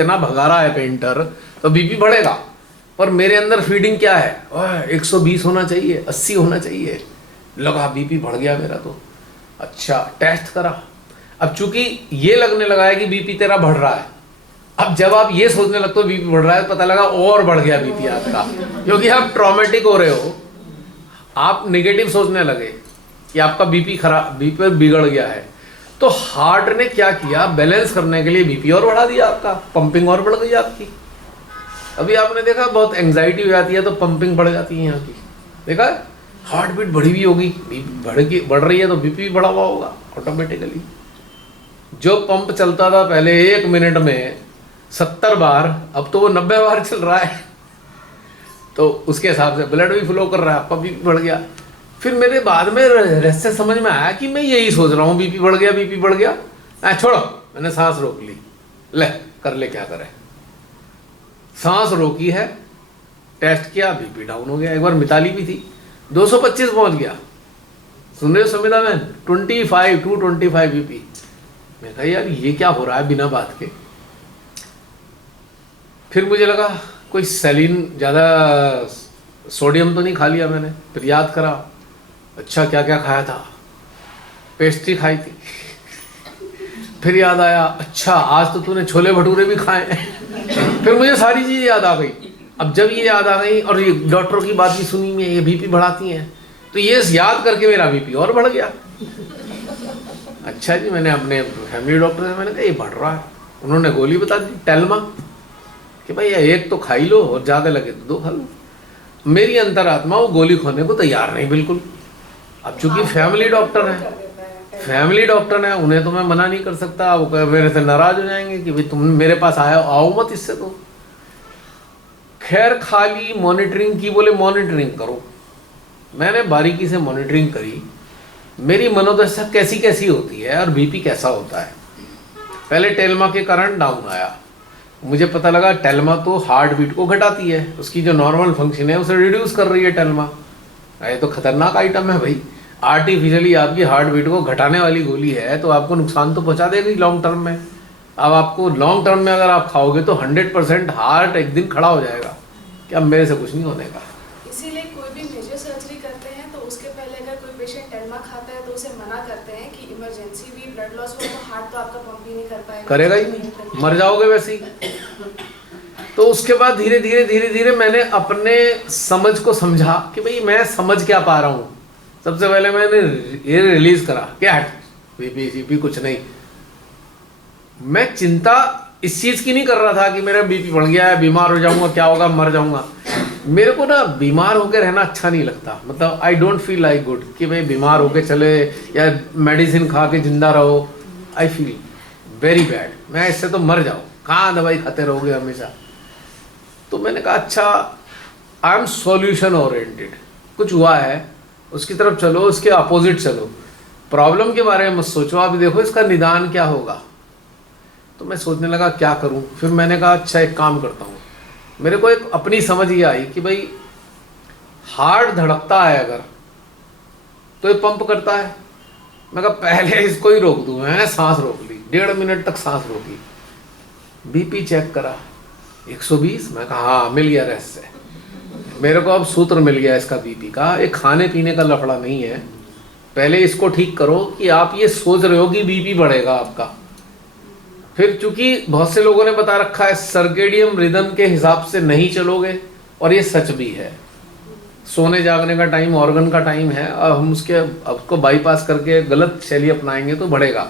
इतना भगा रहा है पेंटर तो बीपी बढ़ेगा। पर मेरे अंदर फीडिंग क्या है, 120 होना चाहिए, 80 होना चाहिए। लगा बीपी बढ़ गया मेरा तो। अच्छा, टेस्ट करा। अब चूंकि ये लगने लगा है कि बीपी तेरा बढ़ रहा है, अब जब आप ये सोचने लगते हो बीपी बढ़ रहा है, पता लगा और बढ़ गया बीपी आपका, क्योंकि आप ट्रॉमेटिक हो रहे हो, आप नेगेटिव सोचने लगे कि आपका बीपी खराब, बीपी बिगड़ गया है। तो हार्ट ने क्या किया, बैलेंस करने के लिए बीपी और बढ़ा दिया आपका, पंपिंग और बढ़ गई आपकी। अभी आपने देखा बहुत एंग्जाइटी हो जाती है तो पंपिंग बढ़ जाती है यहाँ की, देखा है? हार्ट बीट बढ़ी हुई होगी, बढ़ रही है तो बीपी भी बढ़ा हुआ होगा ऑटोमेटिकली। जो पंप चलता था पहले 1 मिनट में 70 बार, अब तो वो 90 बार चल रहा है, तो उसके हिसाब से ब्लड भी फ्लो कर रहा है, आपका बीपी बढ़ गया। फिर मेरे बाद में रहस्य समझ में आया कि मैं यही सोच रहा हूँ, बीपी बढ़ गया, बीपी बढ़ गया। छोड़ो, मैंने सांस रोक ली, ले कर ले क्या करे। सांस रोकी है, टेस्ट किया, बीपी डाउन हो गया। एक बार मिताली भी थी, 225 पहुंच गया। सुन रहे हो संविदा मैन, 225 बीपी। मैं कहा यार ये क्या हो रहा है बिना बात के। फिर मुझे लगा कोई सैलिन, ज़्यादा सोडियम तो नहीं खा लिया मैंने। फिर याद करा, अच्छा क्या क्या खाया था, पेस्ट्री खाई थी। फिर याद आया, अच्छा आज तो तूने छोले भटूरे भी खाए। फिर मुझे सारी चीज़ याद आ गई। अब जब ये याद आ गई और ये डॉक्टरों की बात भी सुनी में, ये बीपी बढ़ाती हैं, तो ये याद करके मेरा बीपी और बढ़ गया। अच्छा जी, मैंने अपने फैमिली डॉक्टर से मैंने कहा ये बढ़ रहा है। उन्होंने गोली बता दी टेल्मा, कि भाई एक तो खाई लो और ज़्यादा लगे तो 2 खा लो। मेरी अंतरात्मा वो गोली खाने को तैयार नहीं बिल्कुल। अब चूंकि फैमिली डॉक्टर है, उन्हें तो मैं मना नहीं कर सकता, वो मेरे से नाराज हो जाएंगे कि भाई तुम मेरे पास आओ मत इससे। तो खैर खाली मॉनिटरिंग की, बोले मॉनिटरिंग करो। मैंने बारीकी से मॉनिटरिंग करी, मेरी मनोदशा कैसी कैसी होती है और बीपी कैसा होता है। पहले टेल्मा के कारण डाउन आया, मुझे पता लगा टेल्मा तो हार्ट बीट को घटाती है, उसकी जो नॉर्मल फंक्शन है उसे रिड्यूस कर रही है टेल्मा। ये तो खतरनाक आइटम है भाई, आर्टिफिशियली आपकी हार्ट बीट को घटाने वाली गोली है, तो आपको नुकसान तो पहुंचा देगी लॉन्ग टर्म में। अब आपको लॉन्ग टर्म में अगर आप खाओगे तो 100% हार्ट एक दिन खड़ा हो जाएगा कि अब मेरे से कुछ नहीं होने का। इसीलिए कोई भी मेजर सर्जरी करते हैं तो उसके पहले अगर कोई पेशेंट टेल्मा खाता है तो उसे मना करते हैं कि इमरजेंसी भी ब्लड लॉस हो तो हार्ट तो आपका पंप ही नहीं कर पाएगा, करेगा ही नहीं, मर जाओगे वैसे ही। तो उसके बाद धीरे धीरे मैंने अपने समझ को समझा कि भाई मैं समझ क्या पा रहा हूँ। सबसे पहले मैंने ये रिलीज करा क्या बीपी कुछ नहीं। मैं चिंता इस चीज की नहीं कर रहा था कि मेरा बीपी बढ़ गया है, बीमार हो जाऊंगा, क्या होगा, मर जाऊंगा। मेरे को ना बीमार होकर रहना अच्छा नहीं लगता, मतलब I don't feel like good कि भाई बीमार होके चले या मेडिसिन खा के जिंदा रहो। आई फील वेरी बैड, मैं इससे तो मर जाऊँ, कहाँ दवाई खाते रहोगे हमेशा। तो मैंने कहा अच्छा आई एम सॉल्यूशन ओरिएंटेड, कुछ हुआ है उसकी तरफ चलो, उसके अपोजिट चलो, प्रॉब्लम के बारे में मत सोचो, आप देखो इसका निदान क्या होगा। तो मैं सोचने लगा क्या करूं। फिर मैंने कहा अच्छा एक काम करता हूं। मेरे को एक अपनी समझ ये आई कि भाई हार्ट धड़कता है अगर तो ये पंप करता है। मैं कहा पहले इसको ही रोक दूं। मैंने सांस रोक ली, 1.5 मिनट तक सांस रोकी, बीपी चेक करा 120। मैं कहा हाँ मिल गया रहस्य, मेरे को अब सूत्र मिल गया इसका बीपी का। एक खाने पीने का लफड़ा नहीं है, पहले इसको ठीक करो कि आप ये सोच रहे हो कि बीपी बढ़ेगा आपका। फिर चूंकि बहुत से लोगों ने बता रखा है सर्केडियम रिदम के हिसाब से नहीं चलोगे, और ये सच भी है। सोने जागने का टाइम ऑर्गन का टाइम है, और हम उसको बाईपास करके गलत शैली अपनाएंगे तो बढ़ेगा।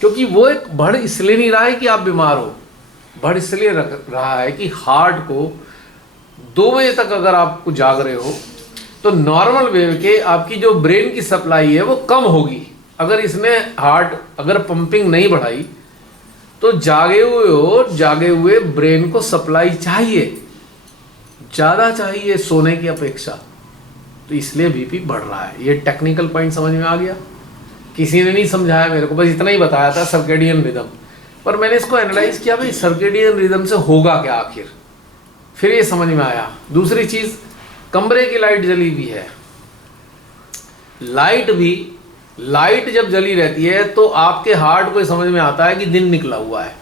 क्योंकि वो एक बढ़ इसलिए नहीं रहा है कि आप बीमार हो, बढ़ इसलिए रहा है कि हार्ट को 2 बजे तक अगर आप जाग रहे हो तो नॉर्मल वेव के आपकी जो ब्रेन की सप्लाई है वो कम होगी। अगर इसने हार्ट अगर पंपिंग नहीं बढ़ाई तो जागे हुए ब्रेन को सप्लाई चाहिए, ज़्यादा चाहिए सोने की अपेक्षा, तो इसलिए बीपी बढ़ रहा है। ये टेक्निकल पॉइंट समझ में आ गया, किसी ने नहीं समझाया मेरे को, बस इतना ही बताया था सर्केडियन रिदम। पर मैंने इसको एनालाइज किया भाई सर्केडियन रिदम से होगा क्या आखिर, फिर ये समझ में आया। दूसरी चीज़, कमरे की लाइट जली हुई है, लाइट जब जली रहती है तो आपके हार्ट को समझ में आता है कि दिन निकला हुआ है।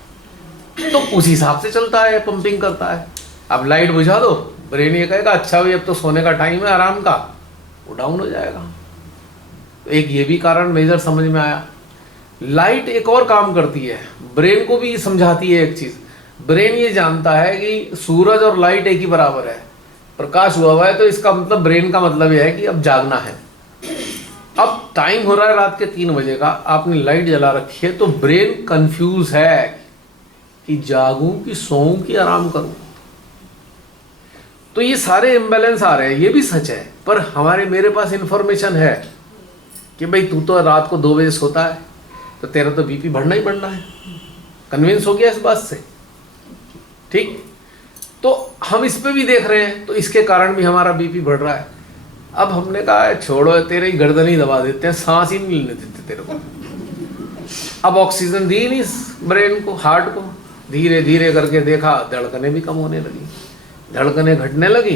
तो उस हिसाब से चलता है, पंपिंग करता है। अब लाइट बुझा दो, ब्रेन ये कहेगा अच्छा भाई अब तो सोने का टाइम है आराम का, वो डाउन हो जाएगा। एक ये भी कारण मेजर समझ में आया। लाइट एक और काम करती है, ब्रेन को भी समझाती है एक चीज। ब्रेन ये जानता है कि सूरज और लाइट एक ही बराबर है, प्रकाश हुआ है, तो इसका मतलब ब्रेन का मतलब यह है कि अब जागना है। अब टाइम हो रहा है रात के 3 बजे का, आपने लाइट जला रखी है, तो ब्रेन कंफ्यूज है कि जागूं कि सोऊं कि आराम करूं। तो ये सारे इम्बैलेंस आ रहे हैं, ये भी सच है। पर मेरे पास इंफॉर्मेशन है कि भाई तू तो रात को 2 बजे सोता है, तो तेरा तो बीपी बढ़ना ही बढ़ना है। कन्विंस हो गया इस बात से, ठीक। तो हम इस पे भी देख रहे हैं, तो इसके कारण भी हमारा बीपी बढ़ रहा है। अब हमने कहा छोड़ो, तेरे ही गर्दन ही दबा देते हैं, सांस ही नहीं लेने देते तेरे को। अब ऑक्सीजन दी नहीं ब्रेन को, हार्ट को। धीरे धीरे करके देखा, धड़कनें भी कम होने लगी, धड़कनें घटने लगी,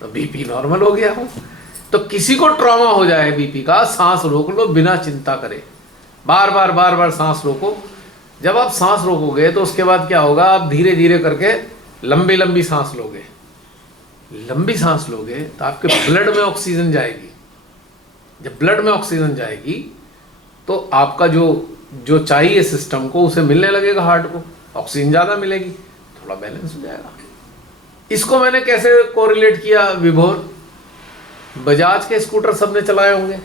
तो बीपी नॉर्मल हो गया। तो किसी को ट्रॉमा हो जाए बीपी का, सांस रोक लो बिना चिंता करे, बार बार सांस रोको। जब आप सांस रोकोगे तो उसके बाद क्या होगा, आप धीरे धीरे करके लंबी लंबी सांस लोगे। लंबी सांस लोगे तो आपके ब्लड में ऑक्सीजन जाएगी। जब ब्लड में ऑक्सीजन जाएगी तो आपका जो चाहिए सिस्टम को, उसे मिलने लगेगा, हार्ट को ऑक्सीजन ज़्यादा मिलेगी, थोड़ा बैलेंस हो जाएगा। इसको मैंने कैसे कोरिलेट किया विभोर, बजाज के स्कूटर सबने चलाए होंगे।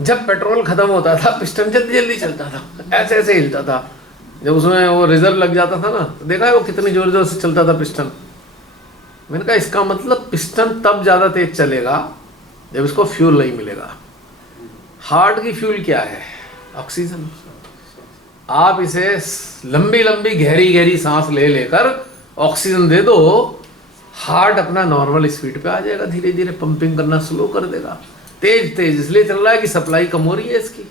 जब पेट्रोल खत्म होता था, पिस्टन जल्दी जल्दी चलता था, ऐसे ऐसे हिलता था। जब उसमें वो रिजर्व लग जाता था ना, तो देखा है वो कितनी जोर जोर से चलता था पिस्टन। मैंने कहा इसका मतलब पिस्टन तब ज़्यादा तेज चलेगा जब इसको फ्यूल नहीं मिलेगा। हार्ट की फ्यूल क्या है? ऑक्सीजन। आप इसे लंबी लंबी गहरी गहरी सांस ले लेकर ऑक्सीजन दे दो, हार्ट अपना नॉर्मल स्पीड पे आ जाएगा, धीरे धीरे पंपिंग करना स्लो कर देगा। तेज तेज इसलिए चल रहा है कि सप्लाई कम हो रही है इसकी,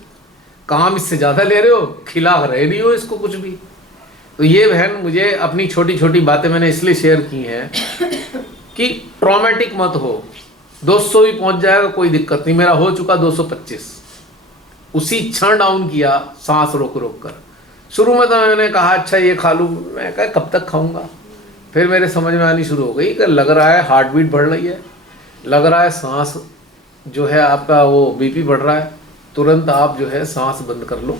काम इससे ज़्यादा ले रहे हो, खिला रहे नहीं हो इसको कुछ भी। तो ये बहन मुझे अपनी छोटी छोटी बातें मैंने इसलिए शेयर की हैं कि ट्रॉमेटिक मत हो। 200 भी पहुंच जाएगा कोई दिक्कत नहीं, मेरा हो चुका 225, उसी क्षण डाउन किया सांस रोक रोक कर। शुरू में तो मैंने कहा अच्छा ये खा लूँ, मैं कहा कब तक खाऊंगा। फिर मेरे समझ में आनी शुरू हो गई कि लग रहा है हार्ट बीट बढ़ रही है, लग रहा है सांस जो है आपका वो बीपी बढ़ रहा है, तुरंत आप जो है सांस बंद कर लो,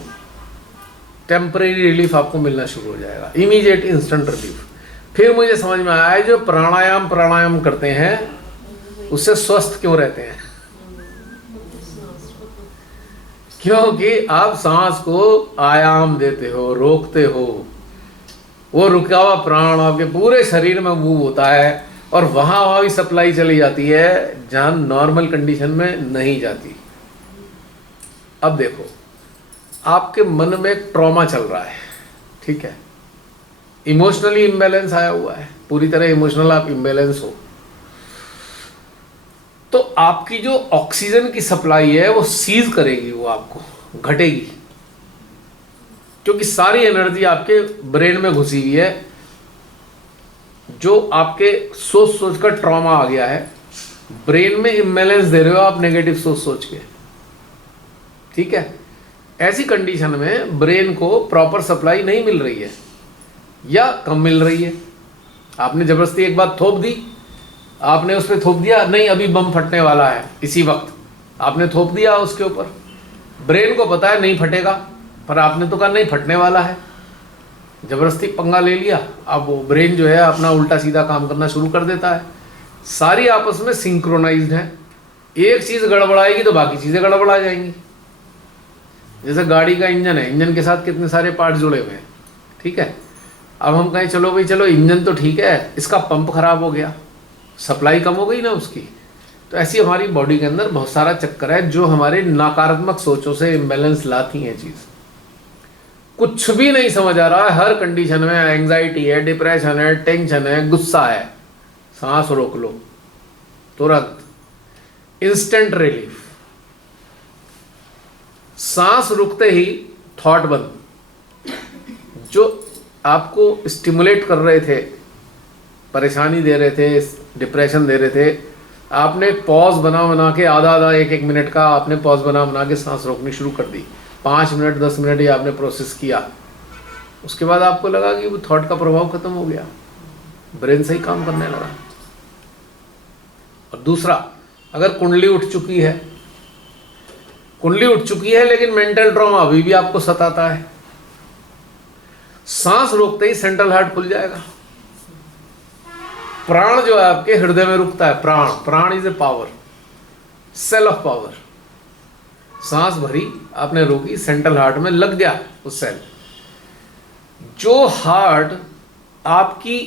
टेम्परेरी रिलीफ आपको मिलना शुरू हो जाएगा, इमीडिएट इंस्टेंट रिलीफ। फिर मुझे समझ में आया जो प्राणायाम करते हैं उससे स्वस्थ क्यों रहते हैं, क्योंकि आप सांस को आयाम देते हो, रोकते हो, वो रुका हुआ प्राण आपके पूरे शरीर में मूव होता है और वहां भी सप्लाई चली जाती है जहां नॉर्मल कंडीशन में नहीं जाती। अब देखो आपके मन में एक ट्रॉमा चल रहा है, ठीक है, इमोशनली इम्बैलेंस आया हुआ है, पूरी तरह इमोशनल आप इम्बैलेंस हो, तो आपकी जो ऑक्सीजन की सप्लाई है वो सीज करेगी, वो आपको घटेगी, क्योंकि सारी एनर्जी आपके ब्रेन में घुसी हुई है। जो आपके सोच सोच कर ट्रॉमा आ गया है, ब्रेन में इम्बैलेंस दे रहे हो आप नेगेटिव सोच सोच के, ठीक है। ऐसी कंडीशन में ब्रेन को प्रॉपर सप्लाई नहीं मिल रही है या कम मिल रही है। आपने जबरदस्ती एक बात थोप दी, आपने उस पर थोप दिया, नहीं अभी बम फटने वाला है, इसी वक्त आपने थोप दिया उसके ऊपर, ब्रेन को पता है नहीं फटेगा, पर आपने तो कहा नहीं फटने वाला है, जबरदस्ती पंगा ले लिया। अब वो ब्रेन जो है अपना उल्टा सीधा काम करना शुरू कर देता है। सारी आपस में सिंक्रोनाइज्ड है, एक चीज़ गड़बड़ाएगी तो बाकी चीज़ें गड़बड़ा जाएंगी। जैसे गाड़ी का इंजन है, इंजन के साथ कितने सारे पार्ट जुड़े हुए हैं, ठीक है। अब हम कहें चलो भाई चलो इंजन तो ठीक है, इसका पंप खराब हो गया, सप्लाई कम हो गई ना उसकी। तो ऐसी हमारी बॉडी के अंदर बहुत सारा चक्कर है जो हमारे नकारात्मक सोचों से इम्बैलेंस लाती हैं चीज़। कुछ भी नहीं समझ आ रहा है, हर कंडीशन में एंजाइटी है, डिप्रेशन है, टेंशन है, गुस्सा है, सांस रोक लो, तुरंत इंस्टेंट रिलीफ। सांस रुकते ही थॉट बंद। जो आपको स्टिमुलेट कर रहे थे, परेशानी दे रहे थे, डिप्रेशन दे रहे थे, आपने पॉज बना के आधा 1 मिनट का आपने पॉज बना के सांस रोकनी शुरू कर दी। 5 मिनट 10 मिनट ये आपने प्रोसेस किया, उसके बाद आपको लगा कि वो थॉट का प्रभाव खत्म हो गया, ब्रेन सही काम करने लगा। और दूसरा, अगर कुंडली उठ चुकी है, कुंडली उठ चुकी है लेकिन मेंटल ट्रॉमा अभी भी आपको सताता है, सांस रोकते ही सेंट्रल हार्ट खुल जाएगा। प्राण जो है आपके हृदय में रुकता है, प्राण, prana is a power, cell of power. सांस भरी, आपने रोकी, सेंट्रल हार्ट में लग गया वो सेल। जो हार्ट आपकी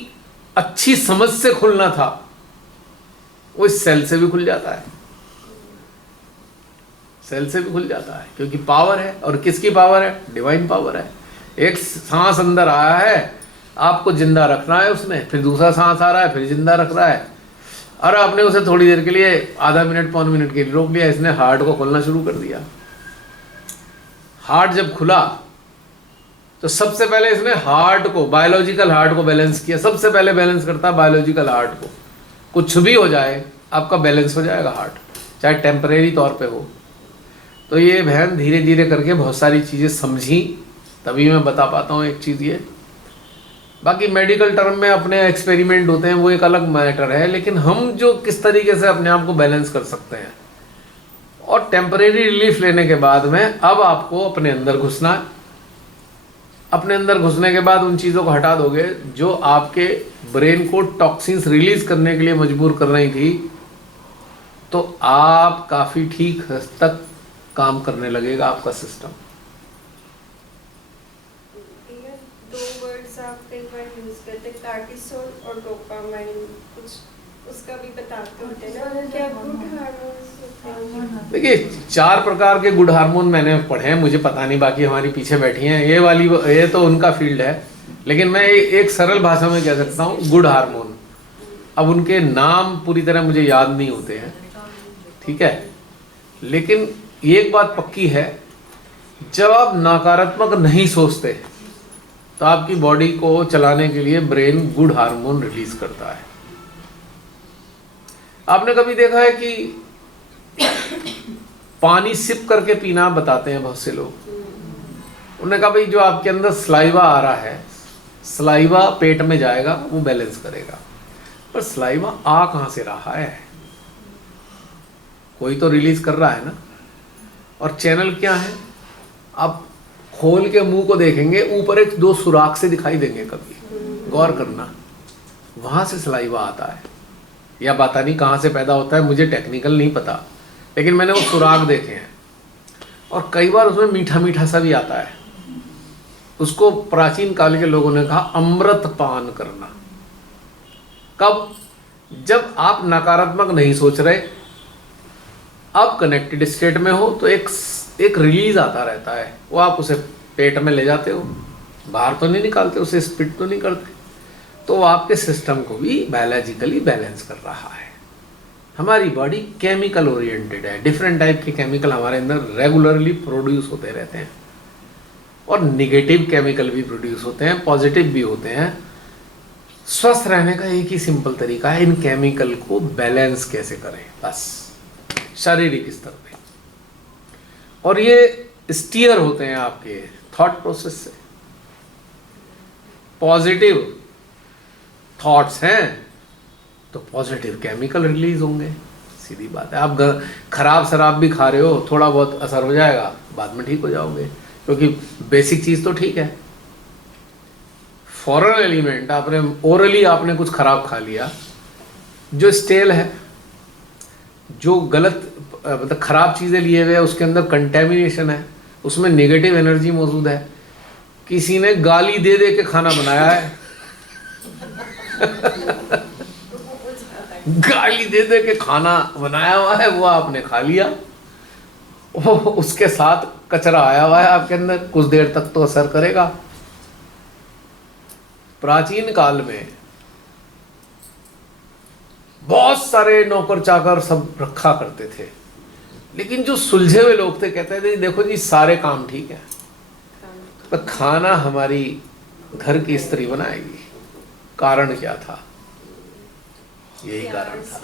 अच्छी समझ से खुलना था वो इस सेल से भी खुल जाता है, सेल से भी खुल जाता है, क्योंकि पावर है। और किसकी पावर है? डिवाइन पावर है। एक सांस अंदर आया है, आपको जिंदा रखना है उसने, फिर दूसरा सांस आ रहा है, फिर जिंदा रख रहा है, और आपने उसे थोड़ी देर के लिए, आधा मिनट पौन मिनट के लिए रोक लिया, इसने हार्ट को खोलना शुरू कर दिया। हार्ट जब खुला तो सबसे पहले इसने हार्ट को, बायोलॉजिकल हार्ट को बैलेंस किया। सबसे पहले बैलेंस करता है बायोलॉजिकल हार्ट को। कुछ भी हो जाए आपका बैलेंस हो जाएगा हार्ट, चाहे टेम्परेरी तौर पे हो। तो ये बहन धीरे धीरे करके बहुत सारी चीज़ें समझी, तभी मैं बता पाता हूँ एक चीज़ ये। बाकी मेडिकल टर्म में अपने एक्सपेरिमेंट होते हैं, वो एक अलग मैटर है, लेकिन हम जो किस तरीके से अपने आप को बैलेंस कर सकते हैं। और टेम्परेरी रिलीफ लेने के बाद में अब आपको अपने अंदर घुसना है। अपने अंदर घुसने के बाद उन चीज़ों को हटा दोगे जो आपके ब्रेन को टॉक्सिन्स रिलीज करने के लिए मजबूर कर रही थी, तो आप काफ़ी ठीक हद तक काम करने लगेगा आपका सिस्टम। दो वर्ड्स आप कई बार यूज करते, कार्टिसोल और डोपामाइन, कुछ उसका भी बताते होते हैं ना, क्या गुड हार्मोन्स होते हैं? देखिए 4 प्रकार के गुड हार्मोन मैंने पढ़े हैं, मुझे पता नहीं बाकी हमारी पीछे बैठी हैं ये तो उनका फील्ड है, लेकिन मैं एक सरल भाषा में कह सकता हूँ गुड हार्मोन। अब उनके नाम पूरी तरह मुझे याद नहीं होते हैं, ठीक है, लेकिन एक बात पक्की है, जब आप नकारात्मक नहीं सोचते तो आपकी बॉडी को चलाने के लिए ब्रेन गुड हार्मोन रिलीज करता है। आपने कभी देखा है कि पानी सिप करके पीना बताते हैं बहुत से लोग, उन्होंने कहा भाई जो आपके अंदर सलाइवा आ रहा है, सलाइवा पेट में जाएगा वो बैलेंस करेगा, पर सलाइवा आ कहां से रहा है? कोई तो रिलीज कर रहा है ना। और चैनल क्या है? आप खोल के मुंह को देखेंगे, ऊपर एक 2 सुराख से दिखाई देंगे, कभी गौर करना, वहां से सलाइवा आता है। या पता नहीं कहाँ से पैदा होता है, मुझे टेक्निकल नहीं पता, लेकिन मैंने वो सुराग देखे हैं। और कई बार उसमें मीठा मीठा सा भी आता है। उसको प्राचीन काल के लोगों ने कहा अमृत पान करना। कब? जब आप नकारात्मक नहीं सोच रहे, अब कनेक्टेड स्टेट में हो, तो एक रिलीज आता रहता है, वो आप उसे पेट में ले जाते हो, बाहर तो नहीं निकालते, उसे स्पिट तो नहीं करते, तो वो आपके सिस्टम को भी बायोलॉजिकली बैलेंस कर रहा है। हमारी बॉडी केमिकल ओरिएंटेड है, डिफरेंट टाइप के केमिकल हमारे अंदर रेगुलरली प्रोड्यूस होते रहते हैं, और निगेटिव केमिकल भी प्रोड्यूस होते हैं, पॉजिटिव भी होते हैं। स्वस्थ रहने का एक ही सिंपल तरीका है, इन केमिकल को बैलेंस कैसे करें, बस शारीरिक स्तर पे। और ये स्टीयर होते हैं आपके थॉट प्रोसेस से। पॉजिटिव थॉट्स हैं तो पॉजिटिव केमिकल रिलीज होंगे, सीधी बात है। आप खराब शराब भी खा रहे हो, थोड़ा बहुत असर हो जाएगा, बाद में ठीक हो जाओगे, क्योंकि बेसिक चीज़ तो ठीक है। फॉरेन एलिमेंट आपने ओरली आपने कुछ खराब खा लिया, जो स्टेल है, जो गलत मतलब खराब चीज़ें लिए हुए, उसके अंदर कंटेमिनेशन है, उसमें नेगेटिव एनर्जी मौजूद है। किसी ने गाली दे दे के खाना बनाया है गाली दे दे के खाना बनाया हुआ है, वो आपने खा लिया, वो उसके साथ कचरा आया हुआ है आपके अंदर, कुछ देर तक तो असर करेगा। प्राचीन काल में बहुत सारे नौकर चाकर सब रखा करते थे, लेकिन जो सुलझे हुए लोग थे कहते थे देखो जी सारे काम ठीक है, तो खाना हमारी घर की स्त्री बनाएगी। कारण क्या था? यही कारण था।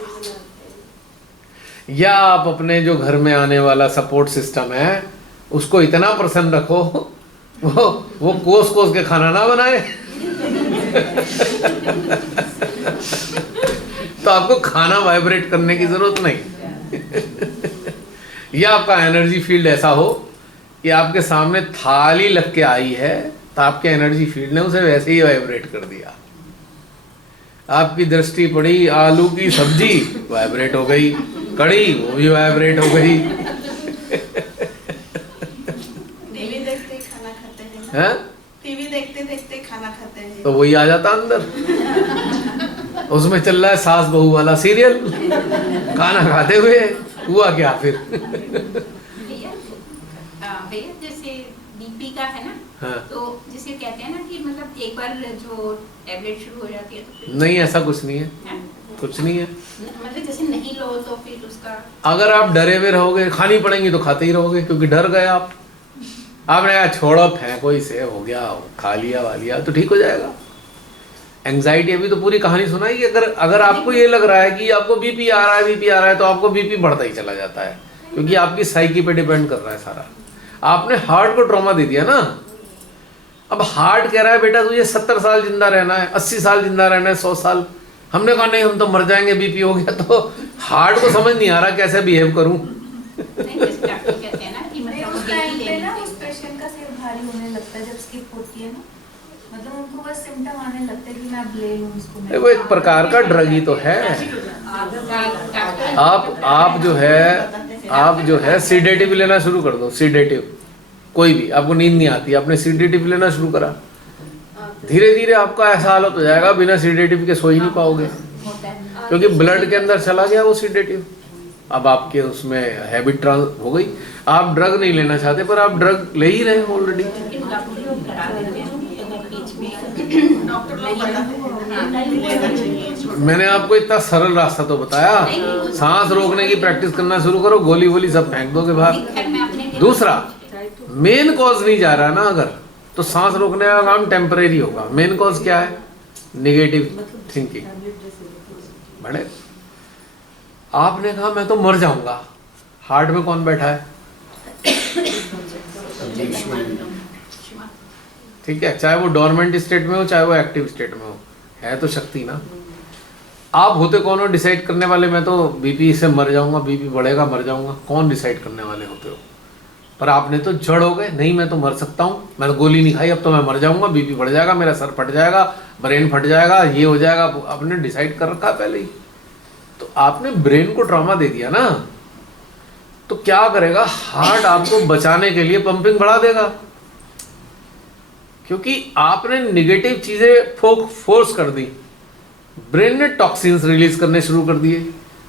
या आप अपने जो घर में आने वाला सपोर्ट सिस्टम है उसको इतना प्रसन्न रखो वो कोस कोस के खाना ना बनाए। तो आपको खाना वाइब्रेट करने की जरूरत नहीं। या आपका एनर्जी फील्ड ऐसा हो कि आपके सामने थाली लग के आई है तो आपके एनर्जी फील्ड ने उसे वैसे ही वाइब्रेट कर दिया। आपकी दृष्टि पड़ी आलू की सब्जी, वाइब्रेट हो गई, कड़ी वो भी वाइब्रेट हो गई। टीवी देखते खाना खाते हैं ना? हैं? टीवी देखते देखते खाना खाते हैं। तो वही आ जाता अंदर। उसमें चल रहा है सास बहू वाला सीरियल, खाना खाते हुए। हुआ क्या फिर? भैया जैसे बीपी का है ना, हाँ। तो जिसे कहते हैं ना कि मतलब एक बार जो टैबलेट शुरू हो जाती है तो फिर नहीं, ऐसा कुछ नहीं है, हाँ? कुछ नहीं है। मतलब जैसे नहीं लो तो फिर उसका अगर आप डरे हुए रहोगे, खानी पड़ेंगी तो खाते ही रहोगे, क्योंकि डर गए आप। आपने कहा छोड़ो फेंको इसे, हो गया, खा लिया वालिया तो ठीक हो जाएगा। एंग्जाइटी अभी तो पूरी कहानी सुनाई कि अगर आपको ये लग रहा है कि आपको बीपी आ रहा है तो आपको बीपी बढ़ता ही चला जाता है, क्योंकि आपकी साइकी पे डिपेंड कर रहा है सारा। आपने हार्ट को ट्रॉमा दे दिया ना। अब हार्ट कह रहा है बेटा तुझे 70 साल जिंदा रहना है, 80 साल जिंदा रहना है, 100 साल। हमने कहा नहीं, हम तो मर जाएंगे बीपी हो गया। तो हार्ट को समझ नहीं आ रहा कैसे बिहेव करूं। नहीं, जैसे डॉक्टर कहते हैं ना कि नहीं, मतलब उस वो टाइम बीपी पे ना लेनी उस पेशेंट का सिर भारी होने लगता है जब स्किप होती है ना, मतलब उनको बस सिम्टम आने लगता है कि मैं अब ले लूं इसको। वो एक प्रकार का ड्रग ही तो है। आप जो है सीडेटिव लेना शुरू कर दो। सीडेटिव कोई भी, आपको नींद नहीं आती, आपने सीडेटिव लेना शुरू करा, धीरे धीरे आपका ऐसा हालत हो जाएगा बिना सीडेटिव के सो ही नहीं पाओगे, होता है। क्योंकि ब्लड के अंदर चला गया वो सीडेटिव। अब आपके उसमें हैबिट ट्रांस हो गई। आप ड्रग नहीं लेना चाहते पर आप ड्रग ले ही रहे हो ऑलरेडी। लेकिन डॉक्टर लोग डरा देते हैं कि अगर बीच में डॉक्टर लोग बताते हैं लेना चाहिए। मैंने आपको इतना सरल रास्ता तो बताया। सांस रोकने की प्रैक्टिस करना शुरू करो, गोली वोली सब फेंक दोगे बाहर। खैर मैं अपने दूसरा, मेन कॉज नहीं जा रहा ना अगर, तो सांस रोकने का काम टेम्परेरी होगा। मेन कॉज क्या है? Negative thinking. बड़े आपने कहा मैं तो मर जाऊंगा, हार्ट में कौन बैठा है? ठीक है, चाहे वो डोरमेंट स्टेट में हो चाहे वो एक्टिव स्टेट में हो, है तो शक्ति ना। आप होते कौन हो डिसाइड करने वाले? मैं तो बीपी से मर जाऊंगा, बीपी बढ़ेगा मर जाऊंगा, कौन डिसाइड करने वाले होते हो? पर आपने तो जड़ हो गए, नहीं मैं तो मर सकता हूँ, मैंने गोली नहीं खाई, अब तो मैं मर जाऊंगा, बीपी बढ़ जाएगा, मेरा सर फट जाएगा, ब्रेन फट जाएगा, ये हो जाएगा। आपने डिसाइड कर रखा पहले ही। तो आपने ब्रेन को ट्रॉमा दे दिया ना, तो क्या करेगा? हार्ट आपको बचाने के लिए पंपिंग बढ़ा देगा, क्योंकि आपने निगेटिव चीजें फोर्स कर दी। ब्रेन ने टॉक्सिन्स रिलीज करने शुरू कर दिए।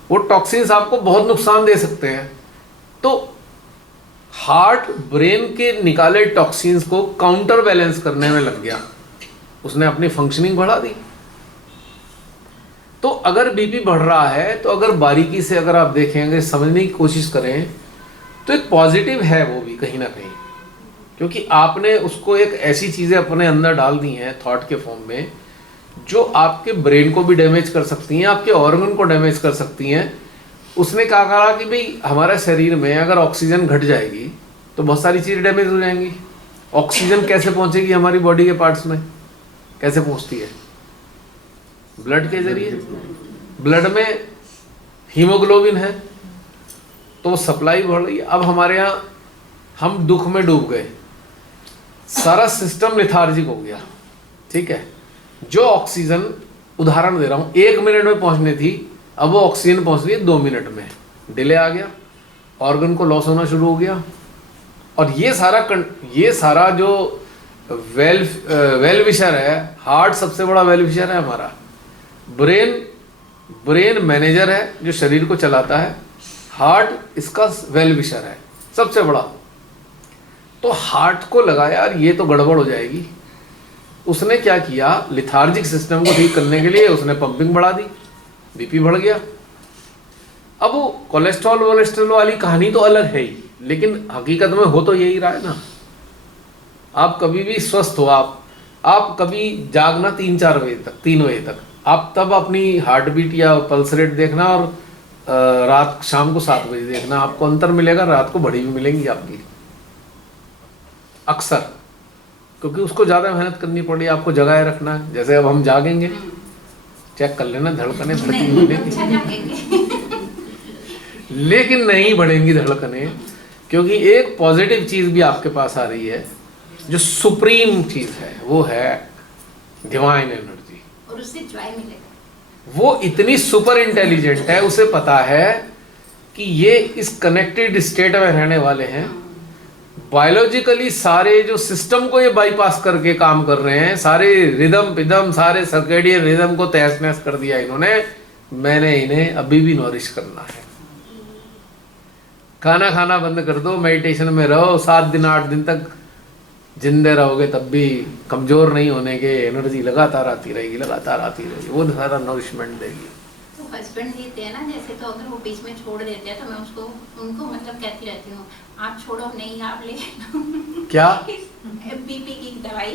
वो टॉक्सिन्स आपको बहुत नुकसान दे सकते हैं। तो हार्ट ब्रेन के निकाले टॉक्सिन्स को काउंटर बैलेंस करने में लग गया, उसने अपनी फंक्शनिंग बढ़ा दी। तो अगर बीपी बढ़ रहा है तो अगर बारीकी से अगर आप देखेंगे, समझने की कोशिश करें, तो एक पॉजिटिव है वो भी कहीं ना कहीं, क्योंकि आपने उसको एक ऐसी चीज़ें अपने अंदर डाल दी हैं थॉट के फॉर्म में जो आपके ब्रेन को भी डैमेज कर सकती हैं, आपके ऑर्गन को डैमेज कर सकती हैं। उसने क्या कहा कि भाई हमारे शरीर में अगर ऑक्सीजन घट जाएगी तो बहुत सारी चीज़ें डैमेज हो जाएंगी। ऑक्सीजन कैसे पहुंचेगी हमारी बॉडी के पार्ट्स में? कैसे पहुंचती है? ब्लड के जरिए। ब्लड में हीमोग्लोबिन है तो सप्लाई बढ़ रही है। अब हमारे यहाँ हम दुख में डूब गए, सारा सिस्टम लिथार्जिक हो गया, ठीक है। जो ऑक्सीजन, उदाहरण दे रहा हूँ, 1 मिनट में पहुंचनी थी, अब वो ऑक्सीजन पहुंच रही है 2 मिनट में, डिले आ गया, ऑर्गन को लॉस होना शुरू हो गया। और ये सारा जो वेल विशर है, हार्ट सबसे बड़ा वेल विशर है हमारा। ब्रेन मैनेजर है जो शरीर को चलाता है, हार्ट इसका वेल विशर है सबसे बड़ा। तो हार्ट को लगा यार ये तो गड़बड़ हो जाएगी, उसने क्या किया, लिथार्जिक सिस्टम को ठीक करने के लिए उसने पंपिंग बढ़ा दी, बीपी बढ़ गया। अब वो कोलेस्ट्रॉल वाली कहानी तो अलग है ही, लेकिन हकीकत में हो तो यही रहा है ना। आप कभी भी स्वस्थ हो, आप कभी जागना 3-4 बजे तक, 3 बजे तक, आप तब अपनी हार्ट बीट या पल्स रेट देखना, और रात शाम को 7 बजे देखना, आपको अंतर मिलेगा, रात को बड़ी भी मिलेंगी आपकी अक्सर। क्योंकि उसको ज़्यादा मेहनत करनी पड़ी, आपको जगाए रखना है। जैसे अब हम जागेंगे, चेक कर लेना धड़कनें बढ़ती नहीं, बढ़ेंगी, अच्छा जागेंगे। लेकिन नहीं बढ़ेंगी धड़कनें, क्योंकि एक पॉजिटिव चीज़ भी आपके पास आ रही है, जो सुप्रीम चीज़ है, वो है डिवाइन एनर्जी। और उससे जॉय मिलेगा। वो इतनी सुपर इंटेलिजेंट है, उसे पता है कि ये इस कनेक्टेड स्टेट में रहने वाले हैं। बायोलॉजिकली सारे जो सिस्टम को ये बाईपास करके काम कर रहे हैं, सारे रिदम पिदम, सारे सर्केडियन रिदम को तहस नहस कर दिया इन्होंने। मैंने इन्हें अभी भी नॉरिश करना है। खाना खाना बंद कर दो, मेडिटेशन में रहो, 7 दिन 8 दिन तक जिंदे रहोगे, तब भी कमजोर नहीं होने के, एनर्जी लगातार आती रहेगी, लगातार आती रहेगी, वो सारा नॉरिशमेंट देगी। तो हस्बैंड देते हैं ना, जैसे तो अगर वो बीच में छोड़ देते हैं तो मैं उनको मतलब कहती रहती हूँ, आप छोड़ो नहीं, आप ले क्या बीपी की दवाई।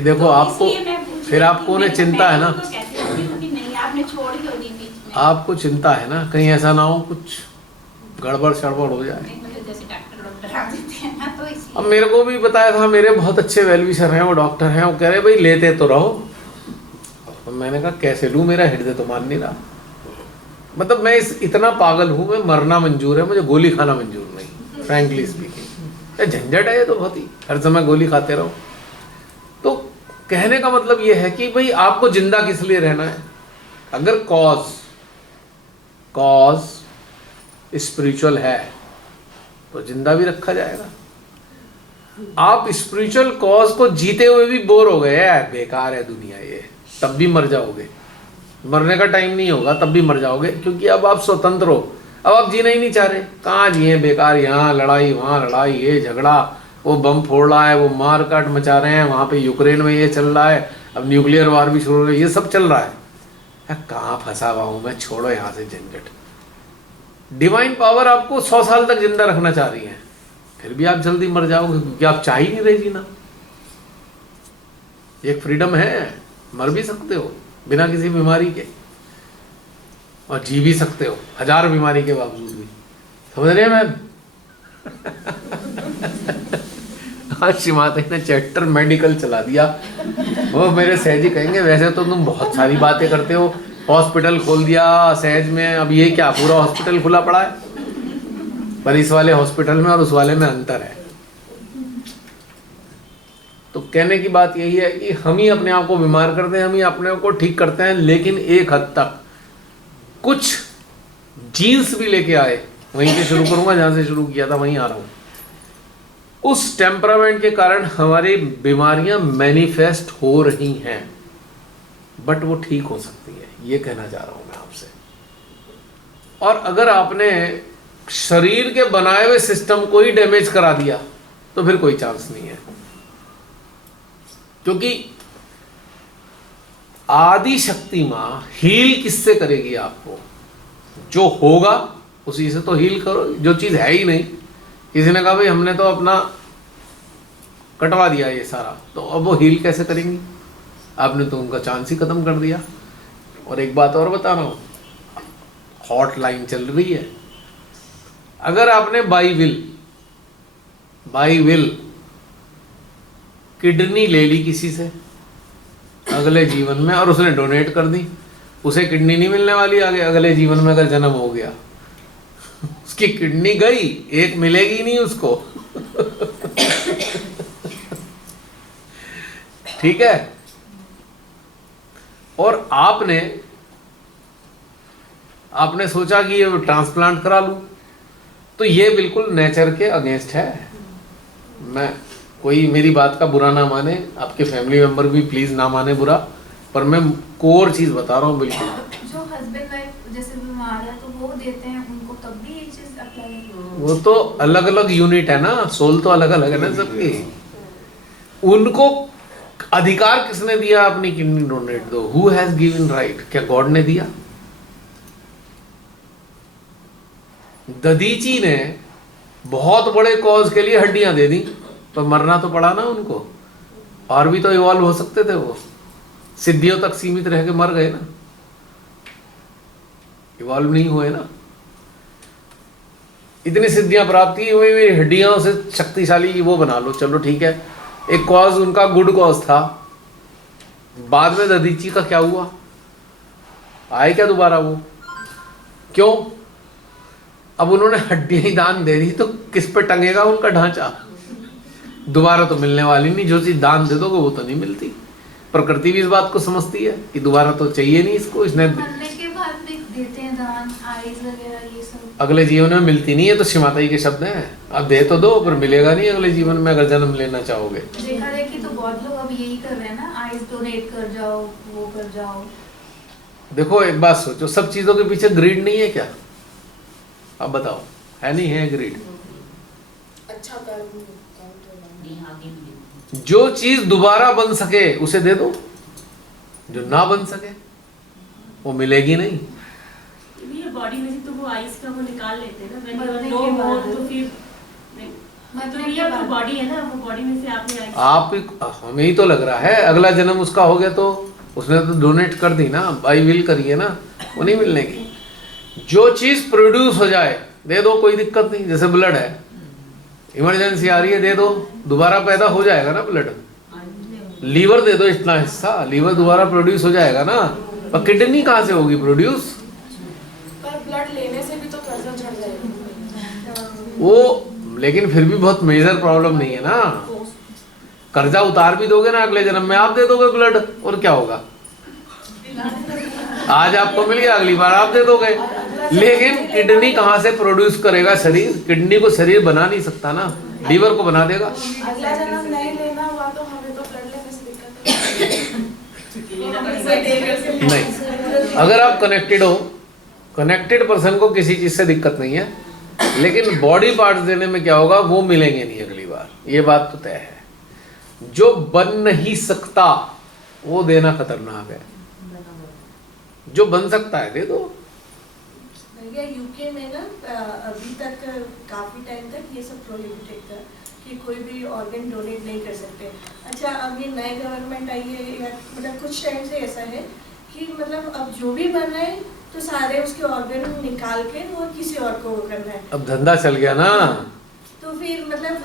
देखो तो आपको, इसलिए मैं पूछ फिर रही आपको थी, उन्हें मैं चिंता है ना, उनको कहती रहती हूँ कि नहीं आपने छोड़ क्यों दी बीच में। आपको चिंता है ना, कहीं ऐसा ना हो कुछ गड़बड़ शड़बड़ हो जाए। नहीं, मतलब जैसे डॉक्टर आ देते हैं ना, तो इसलिए। अब मेरे को भी बताया था, मेरे बहुत अच्छे वेलविशर हैं, वो डॉक्टर हैं, वो कह रहे भाई लेते तो रहो। तो मैंने कहा कैसे लूँ, मेरा हृदय तो मान नहीं रहा। मतलब मैं इतना पागल हूँ, मैं मरना मंजूर है, मुझे गोली खाना मंजूर नहीं, फ्रैंकली स्पीकिंग। झंझट है ये तो बहुत ही, हर समय गोली खाते रहो। तो कहने का मतलब ये है कि भाई आपको जिंदा किस लिए रहना है। अगर कॉज स्पिरिचुअल है तो जिंदा भी रखा जाएगा। आप स्पिरिचुअल कॉज को जीते हुए भी बोर हो गए हैं, बेकार है दुनिया ये, तब भी मर जाओगे। मरने का टाइम नहीं होगा तब भी मर जाओगे, क्योंकि अब आप स्वतंत्र हो, अब आप जीना ही नहीं चाह रहे। कहाँ जिए बेकार, यहाँ लड़ाई वहाँ लड़ाई, ये झगड़ा, वो बम फोड़ रहा है, वो मार काट मचा रहे हैं, वहाँ पे यूक्रेन में ये चल रहा है, अब न्यूक्लियर वार भी शुरू हो रही है, ये सब चल रहा है। कहाँ फंसा हुआ हूँ मैं, छोड़ो यहाँ से झंझट। डिवाइन पावर आपको 100 साल तक जिंदा रखना चाह रही है, फिर भी आप जल्दी मर जाओगे, क्योंकि आप चाह ही नहीं रहे जीना। एक फ्रीडम है, मर भी सकते हो बिना किसी बीमारी के, और जी भी सकते हो 1000 बीमारी के बावजूद भी। समझ रहे हैं मैम? आज शिमाता ने चैप्टर मेडिकल चला दिया। वो मेरे सहजी कहेंगे वैसे तो तुम बहुत सारी बातें करते हो, हॉस्पिटल खोल दिया सहज में, अब ये क्या पूरा हॉस्पिटल खुला पड़ा है? पर इस वाले हॉस्पिटल में और उस वाले में अंतर है। तो कहने की बात यही है कि हम ही अपने आप को बीमार करते हैं, हम ही अपने आप को ठीक करते हैं, लेकिन एक हद तक कुछ जीन्स भी लेके आए। वहीं से शुरू करूंगा जहां से शुरू किया था, वहीं आ रहा हूं। उस टेम्परामेंट के कारण हमारी बीमारियां मैनिफेस्ट हो रही हैं, बट वो ठीक हो सकती है, ये कहना चाह रहा हूं मैं आपसे। और अगर आपने शरीर के बनाए हुए सिस्टम को ही डैमेज करा दिया तो फिर कोई चांस नहीं है, क्योंकि आदि शक्ति मां हील किससे करेगी आपको? जो होगा उसी से तो हील करो, जो चीज है ही नहीं। किसी ने कहा भाई हमने तो अपना कटवा दिया ये सारा, तो अब वो हील कैसे करेंगी? आपने तो उनका चांस ही खत्म कर दिया। और एक बात और बता रहा हूं, हॉट लाइन चल रही है। अगर आपने बाई विल किडनी ले ली किसी से अगले जीवन में और उसने डोनेट कर दी, उसे किडनी नहीं मिलने वाली आगे अगले जीवन में। अगर जन्म हो गया उसकी किडनी गई, एक मिलेगी नहीं उसको। ठीक है? और आपने सोचा कि ये ट्रांसप्लांट करा लूं, तो ये बिल्कुल नेचर के अगेंस्ट है। मैं कोई मेरी बात का बुरा ना माने, आपके फैमिली मेंबर भी प्लीज ना माने बुरा, पर मैं कोर चीज बता रहा हूँ बिल्कुल। जो हस्बैंड वाइफ जैसे बीमार है तो वो देते हैं उनको, तब भी ये चीज अप्लाई है। वो तो अलग अलग यूनिट है ना, सोल तो अलग अलग है ना सबकी। उनको अधिकार किसने दिया अपनी किडनी डोनेट दो? Who has given right? क्या गॉड ने दिया? दधीची ने बहुत बड़े कॉज के लिए हड्डियां दे दी, तो मरना तो पड़ा ना उनको। और भी तो इवॉल्व हो सकते थे, वो सिद्धियों तक सीमित रह के मर गए ना, इवॉल्व नहीं हुए ना। इतनी सिद्धियां प्राप्त की, वही मेरी हड्डियों से शक्तिशाली वो बना लो, चलो ठीक है, एक कॉज उनका गुड कॉज था, बाद में दधीची का क्या हुआ, आए क्या दोबारा वो? क्यों? अब उन्होंने हड्डियां ही दान दे दी तो किस पे टंगेगा उनका ढांचा? दोबारा तो मिलने वाली नहीं, जो चीज दान दे दोगे वो तो नहीं मिलती। प्रकृति भी इस बात को समझती है कि दोबारा तो चाहिए नहीं इसको, इसने मरने के बाद भी देते हैं दान, आईज वगैरह ये सब। अगले जीवन में मिलती नहीं है, तो शिमाताई के शब्द हैं। अब दे तो दो पर मिलेगा नहीं अगले जीवन में अगर जन्म लेना चाहोगे। देखा देखी तो बहुत लोग अब यही कर रहे हैं ना, आईज डोनेट कर जाओ, वो कर जाओ। देखो एक बात सोचो, सब चीजों के पीछे ग्रीड नहीं है क्या? अब बताओ, है नहीं है ग्रीड? अच्छा कर्म जो चीज दोबारा बन सके उसे दे दो, जो ना बन सके वो मिलेगी नहीं। ये बॉडी में से तो वो आइस का वो निकाल लेते हैं ना, when you are मरने no के more, बाद। तो फिर तो मरने ये के तो बाद। बॉडी है ना, वो बॉडी में से आपने आइस आप हमें ही तो लग रहा है अगला जन्म उसका हो गया तो उसने तो डोनेट कर दी ना, बाई विल करिए ना, वो नहीं मिलने की। जो चीज प्रोड्यूस हो जाए दे दो, कोई दिक्कत नहीं। जैसे ब्लड है, इमरजेंसी आ रही है दे दो, दोबारा पैदा हो जाएगा ना ब्लड। लीवर दे दो इतना हिस्सा, लीवर दोबारा प्रोड्यूस हो जाएगा ना। पर किडनी कहाँ से होगी प्रोड्यूस? पर ब्लड लेने से भी तो कर्जा चढ़ जाएगा। वो लेकिन फिर भी बहुत मेजर प्रॉब्लम नहीं है ना। कर्जा उतार भी दोगे ना अगले जन्म में, आप दे दोगे ब्लड, और क्या होगा? आज आपको मिल गया, अगली बार आप दे दोगे। लेकिन किडनी कहाँ से प्रोड्यूस करेगा शरीर? किडनी को शरीर बना नहीं सकता ना, लीवर को बना देगा। अगला जन्म नहीं लेना हुआ तो हमें तो ब्लड लेने से दिक्कत नहीं, अगर आप कनेक्टेड हो, कनेक्टेड पर्सन को किसी चीज से दिक्कत नहीं है। लेकिन बॉडी पार्ट्स देने में क्या होगा, वो मिलेंगे नहीं अगली बार, ये बात तो तय है। जो बन नहीं सकता वो देना खतरनाक है, जो बन सकता है दे दो। भैया यूके में ना अभी तक काफी टाइम तक ये सब प्रोहिबिटेड था कि कोई भी ऑर्गन डोनेट नहीं कर सकते। अच्छा, अब ये नई गवर्नमेंट आई है, या मतलब कुछ टाइम से ऐसा है कि मतलब अब जो भी बन रहा है तो सारे उसके ऑर्गन निकाल के और किसी और को वो करना है। अब धंधा चल गया ना। तो फिर मतलब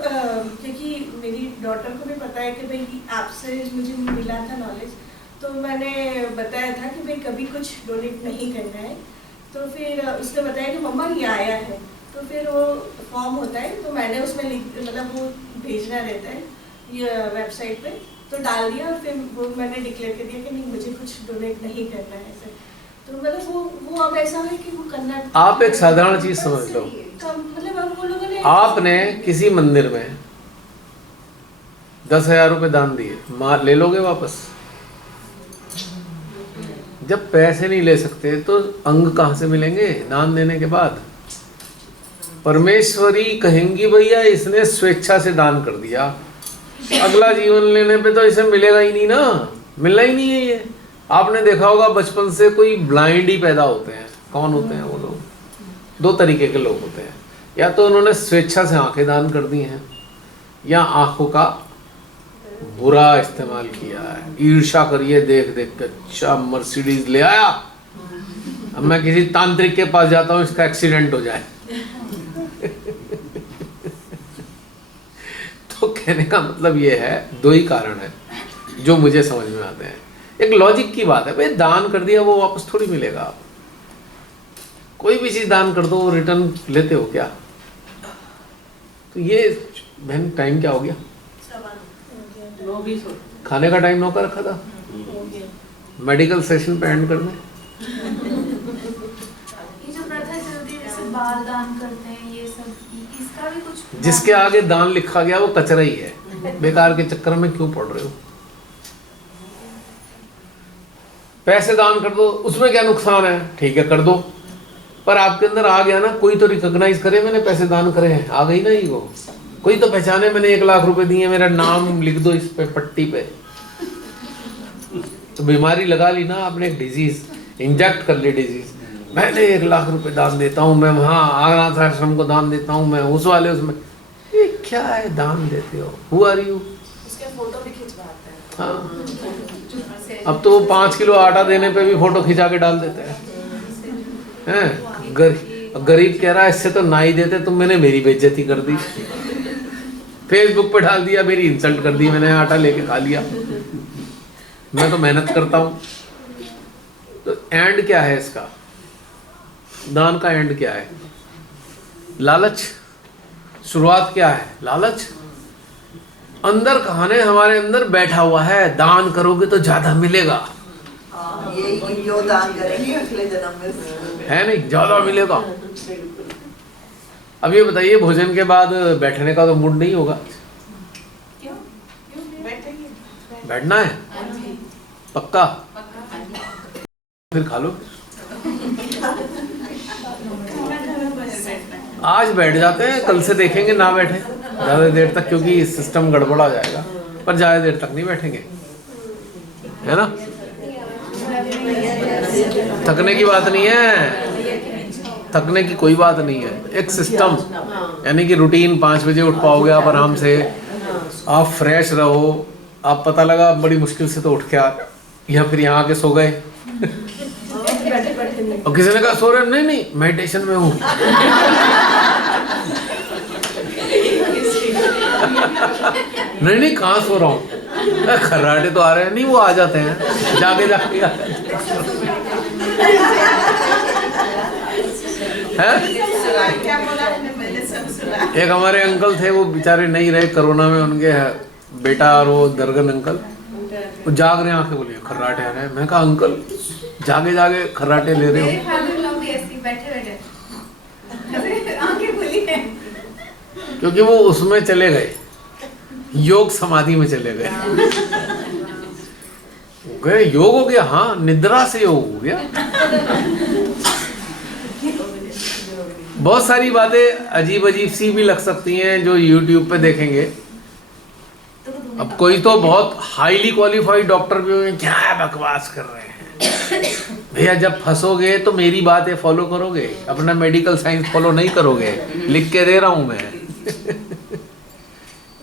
क्योंकि मेरी डॉटर को भी पता है कि भाई आपसे मुझे मिला था नॉलेज, तो मैंने बताया था कि भाई कभी कुछ डोनेट नहीं करना है। तो फिर उसने बताया कि मम्मा ये आया है, तो फिर वो फॉर्म होता है, तो मैंने उसमें मतलब वो भेजना रहता है ये वेबसाइट पे, तो डाल दिया। और फिर वो मैंने डिक्लेयर कर दिया कि नहीं, मुझे कुछ डोनेट नहीं करना है ऐसे। तो मतलब वो अब ऐसा है कि वो करना। आप एक साधारण चीज समझ लो, मतलब अब वो लोगों ने आपने किसी मंदिर में 10,000 रुपए दान दिए, ले लोगे वापस? जब पैसे नहीं ले सकते तो अंग कहाँ से मिलेंगे दान देने के बाद? परमेश्वरी कहेंगी भैया इसने स्वेच्छा से दान कर दिया, अगला जीवन लेने पे तो इसे मिलेगा ही नहीं ना, मिलना ही नहीं है ये। आपने देखा होगा बचपन से कोई ब्लाइंड ही पैदा होते हैं। कौन होते हैं वो लोग? दो तरीके के लोग होते हैं, या तो उन्होंने स्वेच्छा से आंखें दान कर दी हैं, या आंखों का बुरा इस्तेमाल किया है। ईर्ष्या करिए देख देख के, अच्छा मर्सिडीज ले आया, अब मैं किसी तांत्रिक के पास जाता हूँ इसका एक्सीडेंट हो जाए। तो कहने का मतलब ये है, दो ही कारण है जो मुझे समझ में आते हैं। एक लॉजिक की बात है, भाई दान कर दिया वो वापस थोड़ी मिलेगा। आप कोई भी चीज दान कर दो वो रिटर्न लेते हो क्या? तो ये बहन टाइम क्या हो गया? खाने का टाइम नौका रखा था, मेडिकल सेशन पे एंड करने। ये जो प्रथा चलती है जैसे बाल दान करते हैं ये सब, इसका भी कुछ जिसके आगे दान लिखा गया वो कचरा ही है, बेकार के चक्कर में क्यों पड़ रहे हो? पैसे दान कर दो, उसमें क्या नुकसान है? ठीक है कर दो, पर आपके अंदर आ गया ना, कोई तो रिकॉग्नाइज करे मैंने पैसे दान करे हैं, आ गई ना ईगो, कोई तो पहचाने मैंने 1 लाख रुपए दिए, मेरा नाम लिख दो इस पे पट्टी पे। तो बीमारी लगा ली ना आपने, एक डिजीज इंजेक्ट कर ली, डिजीज। मैंने 1 लाख रुपए दान देता हूँ, मैं वहाँ अनाथ आश्रम को दान देता हूँ, मैं उस वाले उसमें। ये क्या है दान देते हो? Who are you? उसके फोटो भी खिंचवाते हैं। हाँ, अब तो 5 किलो आटा देने पे भी फोटो खिंचा के डाल देते हैं। गरीब कह रहा है इससे तो ना ही देते तुम, मैंने मेरी बेइज्जती कर दी। फेसबुक पे डाल दिया, मेरी इंसल्ट कर दी, मैंने आटा लेके खा लिया। मैं तो मेहनत करता हूँ। तो एंड क्या है इसका? दान का एंड क्या है? लालच। शुरुआत क्या है? लालच। अंदर कहानी हमारे अंदर बैठा हुआ है, दान करोगे तो ज्यादा मिलेगा, ये जो दान करेंगे अगले जन्म में है नहीं, ज्यादा मिलेगा। अब ये बताइए, भोजन के बाद बैठने का तो मूड नहीं होगा? बैठना है पक्का? फिर खा लो। आज बैठ जाते हैं, कल से देखेंगे ना बैठे ज्यादा देर तक, क्योंकि सिस्टम गड़बड़ा जाएगा। पर ज्यादा देर तक नहीं बैठेंगे, है ना? थकने की बात नहीं है, थकने की कोई बात नहीं है। एक सिस्टम, यानी कि रूटीन, 5 बजे उठ पाओगे आप आराम से, आप फ्रेश रहो। आप पता लगा बड़ी मुश्किल से तो उठ के आ, या फिर यहाँ आके सो गए और किसी ने कहा सो रहे, नहीं नहीं मेडिटेशन में हूँ। नहीं नहीं कहाँ सो रहा हूँ, खर्राटे तो आ रहे हैं। नहीं, वो आ जाते हैं जाके जाके एक हमारे अंकल थे, वो बेचारे नहीं रहे कोरोना में, उनके बेटा और वो दरगन अंकल, वो जाग रहे हैं, आंखें बोली खर्राटे आ रहे हैं। मैं कहा अंकल जागे जागे खर्राटे ले रहे हो? क्योंकि वो उसमें चले गए, योग समाधि में चले गए। योग हो गया, हाँ, निद्रा से योग हो गया। बहुत सारी बातें अजीब अजीब सी भी लग सकती हैं जो YouTube पे देखेंगे। अब कोई तो बहुत हाईली क्वालिफाइड डॉक्टर भी होंगे, क्या बकवास कर रहे हैं भैया। जब फंसोगे तो मेरी बातें फॉलो करोगे, अपना मेडिकल साइंस फॉलो नहीं करोगे। लिख के दे रहा हूं मैं।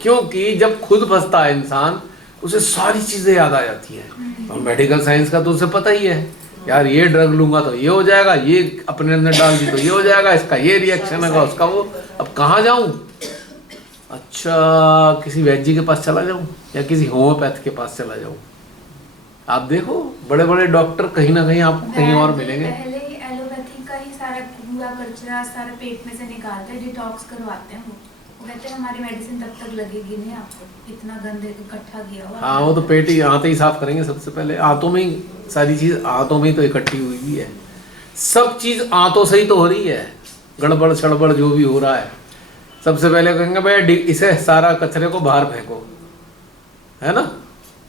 क्योंकि जब खुद फंसता है इंसान, उसे सारी चीजें याद आ जाती हैं। और मेडिकल साइंस का तो उसे पता ही है, यार ये ड्रग लूंगा तो ये हो जाएगा, ये अपने अंदर डाल दी तो ये हो जाएगा, इसका ये रिएक्शन होगा, उसका वो। अब कहाँ जाऊं? अच्छा, किसी वैद्य के पास चला जाऊं या किसी होम्योपैथ के पास चला जाऊं? आप देखो बड़े बड़े डॉक्टर कहीं ना कहीं आपको कहीं और मिलेंगे। पहले ही एलोपैथी का ही सारा कूड़ा कचरा सारा पेट में से निकालते हैं, डिटॉक्स करवाते हैं। वो कहते हैं हमारी मेडिसिन तब तक लगेगी नहीं आपको, इतना गंदे इकट्ठा किया हुआ। हाँ, वो तो पेट ही आते ही साफ करेंगे सबसे पहले। आंतों में ही सारी चीज, आंतों में ही तो इकट्ठी हुई भी है। सब चीज आंतों से ही तो हो रही है। गड़बड़ सड़बड़ जो भी हो रहा है, सबसे पहले कहेंगे भाई इसे सारा कचरे को बाहर फेंको, है ना?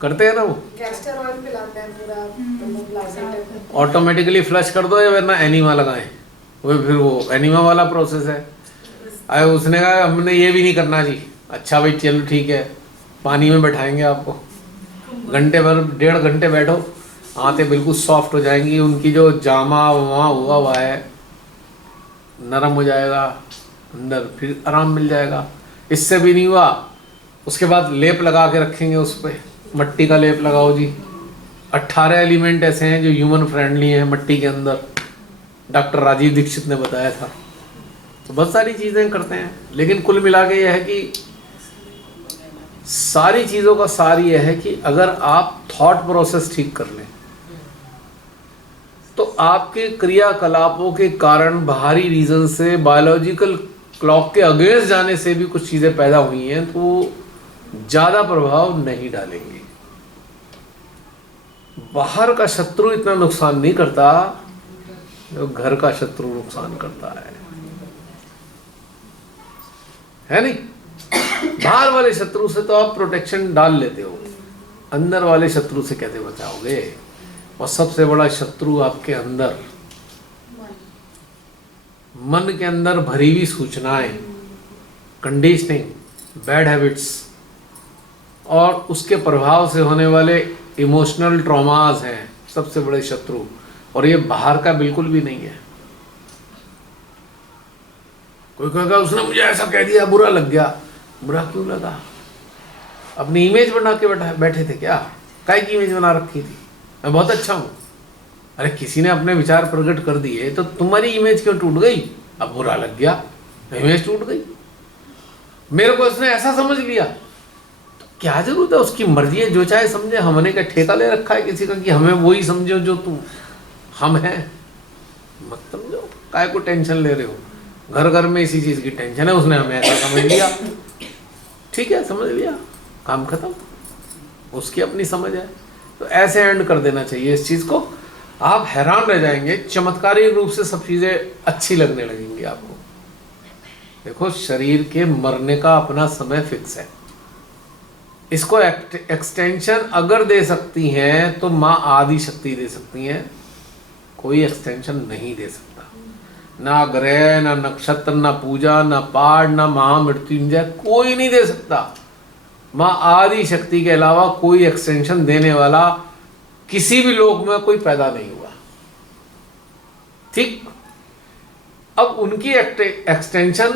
करते हैं ना वो, कैस्टर ऑयल पिलाते हैं पूरा, ऑटोमेटिकली फ्लश कर दो, या वरना एनिमा लगाएं। वो फिर वो एनिमा वाला प्रोसेस है। अरे उसने कहा हमने ये भी नहीं करना जी। अच्छा भाई चलो ठीक है, पानी में बैठाएंगे आपको, घंटे भर 1.5 घंटे बैठो, आंतें बिल्कुल सॉफ्ट हो जाएंगी, उनकी जो जामा वहाँ हुआ है नरम हो जाएगा अंदर, फिर आराम मिल जाएगा। इससे भी नहीं हुआ, उसके बाद लेप लगा के रखेंगे उस पर, मट्टी का लेप लगाओ जी। 18 एलिमेंट ऐसे हैं जो ह्यूमन फ्रेंडली हैं मट्टी के अंदर, डॉक्टर राजीव दीक्षित ने बताया था। तो बहुत सारी चीज़ें करते हैं, लेकिन कुल मिला के यह है कि सारी चीज़ों का सार यह है कि अगर आप थॉट प्रोसेस ठीक कर लें तो आपके क्रियाकलापों के कारण बाहरी रीजन से, बायोलॉजिकल क्लॉक के अगेंस्ट जाने से भी कुछ चीज़ें पैदा हुई हैं तो ज़्यादा प्रभाव नहीं डालेंगे। बाहर का शत्रु इतना नुकसान नहीं करता जो घर का शत्रु नुकसान करता है नहीं? बाहर वाले शत्रु से तो आप प्रोटेक्शन डाल लेते हो, अंदर वाले शत्रु से कैसे बचाओगे? और सबसे बड़ा शत्रु आपके अंदर, मन के अंदर भरी हुई सूचनाएं, कंडीशनिंग, बैड हैबिट्स और उसके प्रभाव से होने वाले इमोशनल ट्रॉमास हैं सबसे बड़े शत्रु। और ये बाहर का बिल्कुल भी नहीं है। कोई कहेगा उसने मुझे ऐसा कह दिया, बुरा लग गया। बुरा क्यों लगा? अपनी इमेज बना के बैठे थे क्या? काय की इमेज बना रखी थी, मैं बहुत अच्छा हूँ। अरे किसी ने अपने विचार प्रकट कर दिए तो तुम्हारी इमेज क्यों टूट गई? अब बुरा लग गया, इमेज टूट गई। मेरे को इसने ऐसा समझ लिया, तो क्या जरूरत है, उसकी मर्जी है, जो चाहे समझे। हमने क्या ठेका ले रखा है किसी का कि हमें वही समझो जो तुम हम हैं? मत समझो, काय को टेंशन ले रहे हो? घर घर में इसी चीज की टेंशन है, उसने हमें ऐसा समझ लिया, ठीक है, समझ लिया, काम खत्म, उसकी अपनी समझ है। तो ऐसे एंड कर देना चाहिए इस चीज को। आप हैरान रह जाएंगे, चमत्कारिक रूप से सब चीजें अच्छी लगने लगेंगी आपको। देखो, शरीर के मरने का अपना समय फिक्स है। इसको एक्सटेंशन अगर दे सकती हैं तो माँ आदि शक्ति दे सकती हैं, कोई एक्सटेंशन नहीं दे सकता। ना ग्रह, ना नक्षत्र, ना पूजा, ना पाठ, ना महामृत्युंजय, कोई नहीं दे सकता। माँ आदि शक्ति के अलावा कोई एक्सटेंशन देने वाला किसी भी लोक में कोई पैदा नहीं हुआ, ठीक। अब उनकी एक्सटेंशन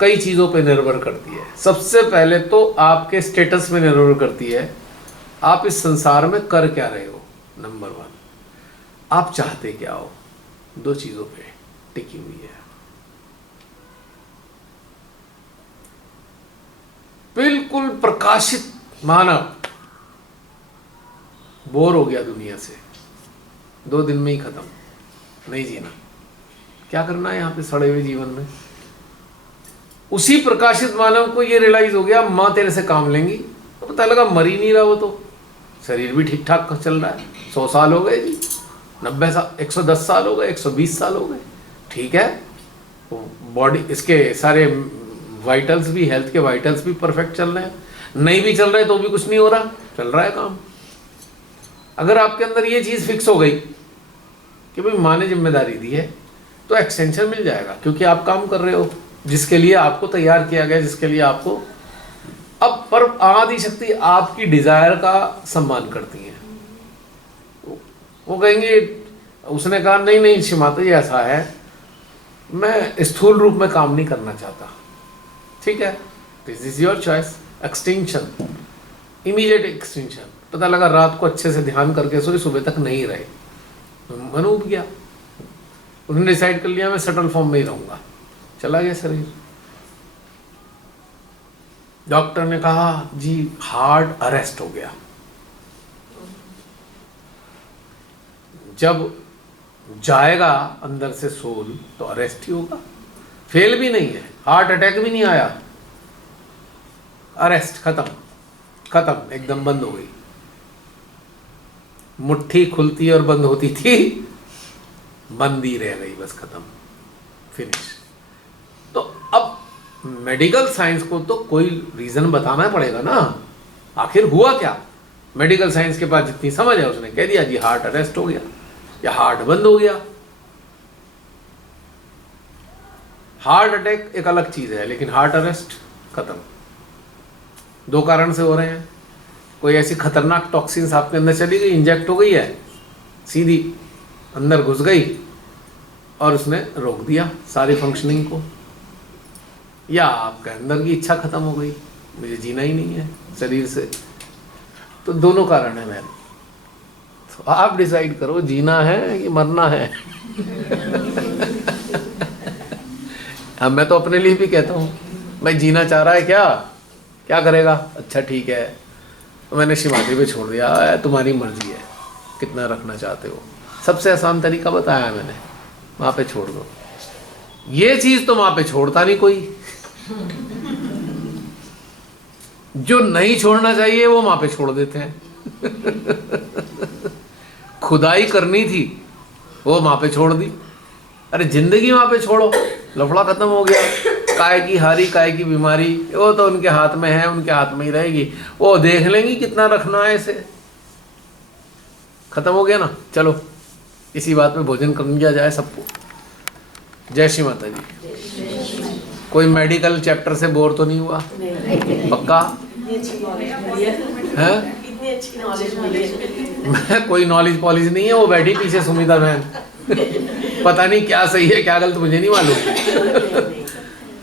कई चीज़ों पे निर्भर करती है। सबसे पहले तो आपके स्टेटस में निर्भर करती है, आप इस संसार में कर क्या रहे हो। नंबर 1, आप चाहते क्या हो, 2 चीज़ों पे टिकी हुई है। बिल्कुल प्रकाशित मानव बोर हो गया दुनिया से, 2 दिन में ही खत्म, नहीं जीना, क्या करना है यहाँ पे सड़े हुए जीवन में। उसी प्रकाशित मानव को ये रियलाइज हो गया, माँ तेरे से काम लेंगी, तो पता लगा मर ही नहीं रहा वो, तो शरीर भी ठीक ठाक चल रहा है। 100 साल हो गए जी, 90 साल, 110 साल हो गए, 120 साल हो गए, ठीक है। बॉडी, इसके सारे वाइटल्स भी, हेल्थ के वाइटल्स भी परफेक्ट चल रहे हैं। नहीं भी चल रहे तो भी कुछ नहीं हो रहा, चल रहा है काम। अगर आपके अंदर ये चीज़ फिक्स हो गई कि भाई माँ ने जिम्मेदारी दी है, तो एक्सटेंशन मिल जाएगा, क्योंकि आप काम कर रहे हो जिसके लिए आपको तैयार किया गया, जिसके लिए आपको। अब पर आदि शक्ति आपकी डिजायर का सम्मान करती है। वो कहेंगे, उसने कहा नहीं नहीं श्रीमाता जी ऐसा है, मैं स्थूल रूप में काम नहीं करना चाहता, ठीक है, this is your choice. Extension, immediate extension. पता लगा रात को अच्छे से ध्यान करके सोई, सुबह तक नहीं रहे, मन उब गया, उन्होंने डिसाइड कर लिया मैं सटल फॉर्म में ही रहूंगा, चला गया शरीर। डॉक्टर ने कहा जी हार्ट अरेस्ट हो गया। जब जाएगा अंदर से सोल तो अरेस्ट ही होगा, फेल भी नहीं है, हार्ट अटैक भी नहीं आया, अरेस्ट, खत्म, एकदम बंद हो गई। मुट्ठी खुलती और बंद होती थी, बंद ही रह गई, बस खत्म, फिनिश। तो अब मेडिकल साइंस को तो कोई रीजन बताना पड़ेगा ना, आखिर हुआ क्या। मेडिकल साइंस के पास जितनी समझ है उसने कह दिया जी हार्ट अरेस्ट हो गया या हार्ट बंद हो गया। हार्ट अटैक एक अलग चीज है, लेकिन हार्ट अरेस्ट खत्म। 2 कारण से हो रहे हैं, कोई ऐसी खतरनाक टॉक्सिन्स आपके अंदर चली गई, इंजेक्ट हो गई है, सीधी अंदर घुस गई और उसने रोक दिया सारी फंक्शनिंग को, या आपके अंदर की इच्छा खत्म हो गई, मुझे जीना ही नहीं है शरीर से। तो दोनों कारण है मैम, तो आप डिसाइड करो जीना है कि मरना है। हाँ, मैं तो अपने लिए भी कहता हूँ, भाई जीना चाह रहा है क्या करेगा, अच्छा ठीक है, तो मैंने शिवाजी पे छोड़ दिया, तुम्हारी मर्जी है कितना रखना चाहते हो। सबसे आसान तरीका बताया मैंने, वहाँ पे छोड़ दो। ये चीज तो वहाँ पे छोड़ता नहीं कोई, जो नहीं छोड़ना चाहिए वो वहाँ पे छोड़ देते हैं। खुदाई करनी थी वो वहाँ पे छोड़ दी, अरे जिंदगी वहाँ पे छोड़ो, लफड़ा खत्म हो गया। काय की हारी काय की बीमारी, वो तो उनके हाथ में है, उनके हाथ में ही रहेगी, वो देख लेंगी कितना रखना है इसे, खत्म हो गया ना। चलो इसी बात पे भोजन कर लिया जाए सबको। जय श्री माता जी। कोई मेडिकल चैप्टर से बोर तो नहीं हुआ? पक्का है? मैं कोई नॉलेज पॉलेज नहीं है, वो बैठी पीछे सुमिता बहन, पता नहीं क्या सही है क्या गलत मुझे नहीं मालूम,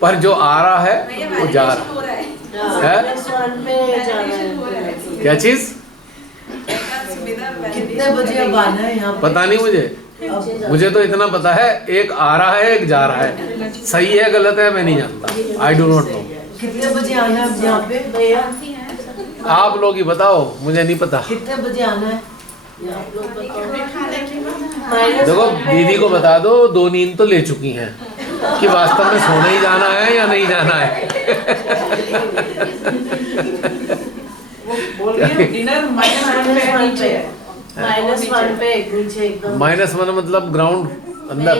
पर जो आ रहा है वो जा रहा है। क्या चीज? कितने बजे अब आना है यहाँ? पता नहीं मुझे तो इतना पता है, एक आ रहा है एक जा रहा है, सही है गलत है मैं नहीं जानता, आई डू नॉट नो। कितने बजे आना है यहाँ पे भैया? आप लोग ही बताओ, मुझे नहीं पता। कितने बजे आना है? देखो दीदी को बता दो, 2 नींद तो ले चुकी हैं कि वास्तव में सोने ही जाना है या नहीं जाना है। डिनर -1 पे है, -1 पे नीचे एकदम। -1 मतलब ग्राउंड अंदर?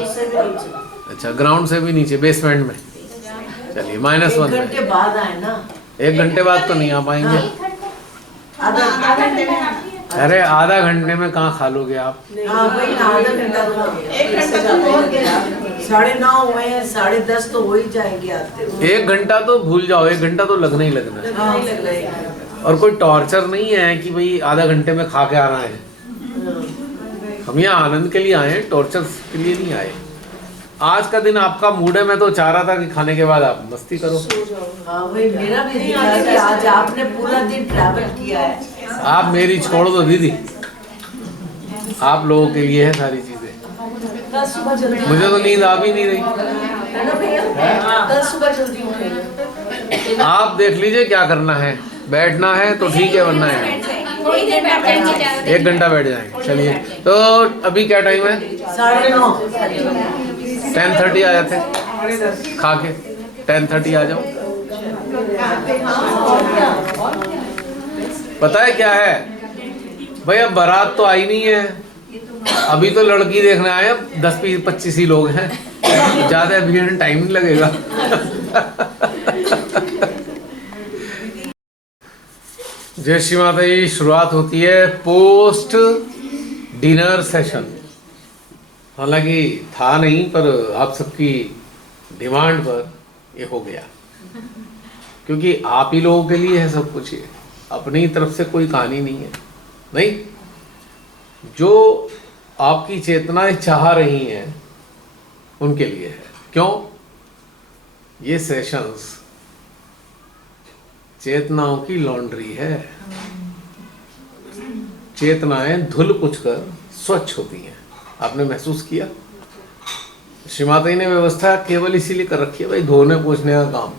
अच्छा, ग्राउंड से भी नीचे, बेसमेंट में। चलिए -1 1 में। घंटे बाद आए ना। 1 घंटे बाद तो नहीं आ पाएंगे। अरे आधा घंटे में कहाँ खा लोगे आप? हाँ वही ना, आधा घंटा तो 1 घंटा तो हो गया। 9:30 हुए हैं, 10:30 तो हो ही जाएंगे आते हुए। 1 घंटा तो भूल जाओ, 1 घंटा तो लगना ही लगना है। हाँ, लग रहा और कोई टॉर्चर नहीं है कि भाई आधा घंटे में खा के आना है। हम यहाँ आनंद के लिए आए हैं, टॉर्चर के लिए नहीं आए। आज का दिन आपका मूड है, मैं तो चाह रहा था कि खाने के बाद आप मस्ती करो। हाँ वही मेरा भी दिल है कि आज आपने पूरा दिन ट्रैवल किया है। आप मेरी छोड़ दो दीदी, आप लोगों के लिए है सारी चीजें। 10 सुबह जल्दी, मुझे तो नींद आ भी नहीं रही। है ना भैया? 10 सुबह जल्दी उठेंगे। आप देख लीजिए क्या करना है, बैठना है तो ठीक है, वरना है थोड़ी देर बैठ जाएंगे। 1 घंटा बैठ जाएंगे। चलिए, तो अभी क्या टाइम है? 9:30। 10:30 आ जाते खा के, 10:30 आ जाओ। पता है क्या है भैया, बारात तो आई नहीं है अभी, तो लड़की देखने आए, 10-25 ही लोग हैं, ज्यादा भीड़, टाइम नहीं लगेगा। जय श्री माता जी। शुरुआत होती है पोस्ट डिनर सेशन। हालांकि था नहीं, पर आप सबकी डिमांड पर ये हो गया, क्योंकि आप ही लोगों के लिए है सब कुछ। ये अपनी तरफ से कोई कहानी नहीं है। नहीं, जो आपकी चेतनाएं चाह रही हैं उनके लिए है। क्यों? ये सेशंस चेतनाओं की लॉन्ड्री है। चेतनाएं धुल पुछ कर स्वच्छ होती हैं। आपने महसूस किया? श्री माता जी ने व्यवस्था केवल इसीलिए कर रखी है भाई, धोने पोछने का काम।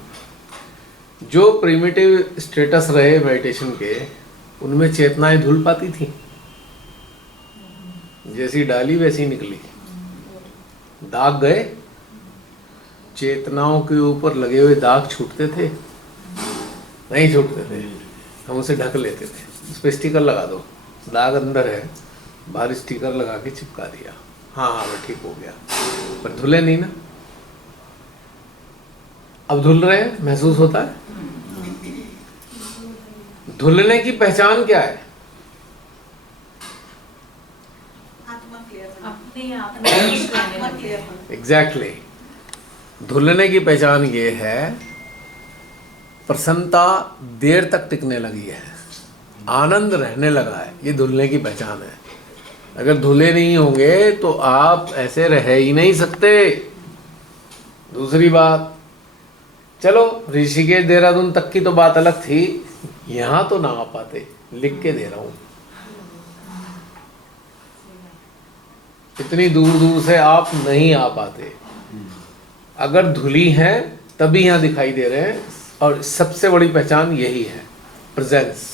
जो प्रिमिटिव स्टेटस रहे मेडिटेशन के, उनमें चेतनाएं धुल पाती थी, जैसी डाली वैसी निकली। दाग गए, चेतनाओं के ऊपर लगे हुए दाग छूटते थे? नहीं छूटते थे, हम उसे ढक लेते थे। उस पर स्टिकर लगा दो, दाग अंदर है, बाहर स्टिकर लगा के चिपका दिया, हाँ हाँ मैं ठीक हो गया, पर धुले नहीं ना। अब धुल रहे हैं, महसूस होता है। धुलने की पहचान क्या है? एग्जैक्टली, धुलने की पहचान ये है, प्रसन्नता देर तक टिकने लगी है, आनंद रहने लगा है, ये धुलने की पहचान है। अगर धुले नहीं होंगे तो आप ऐसे रह ही नहीं सकते। दूसरी बात, चलो ऋषिकेश देहरादून तक की तो बात अलग थी, यहां तो ना आ पाते, लिख के दे रहा हूं। इतनी दूर दूर से आप नहीं आ पाते। अगर धुली हैं तभी यहां दिखाई दे रहे हैं, और सबसे बड़ी पहचान यही है, प्रेजेंस।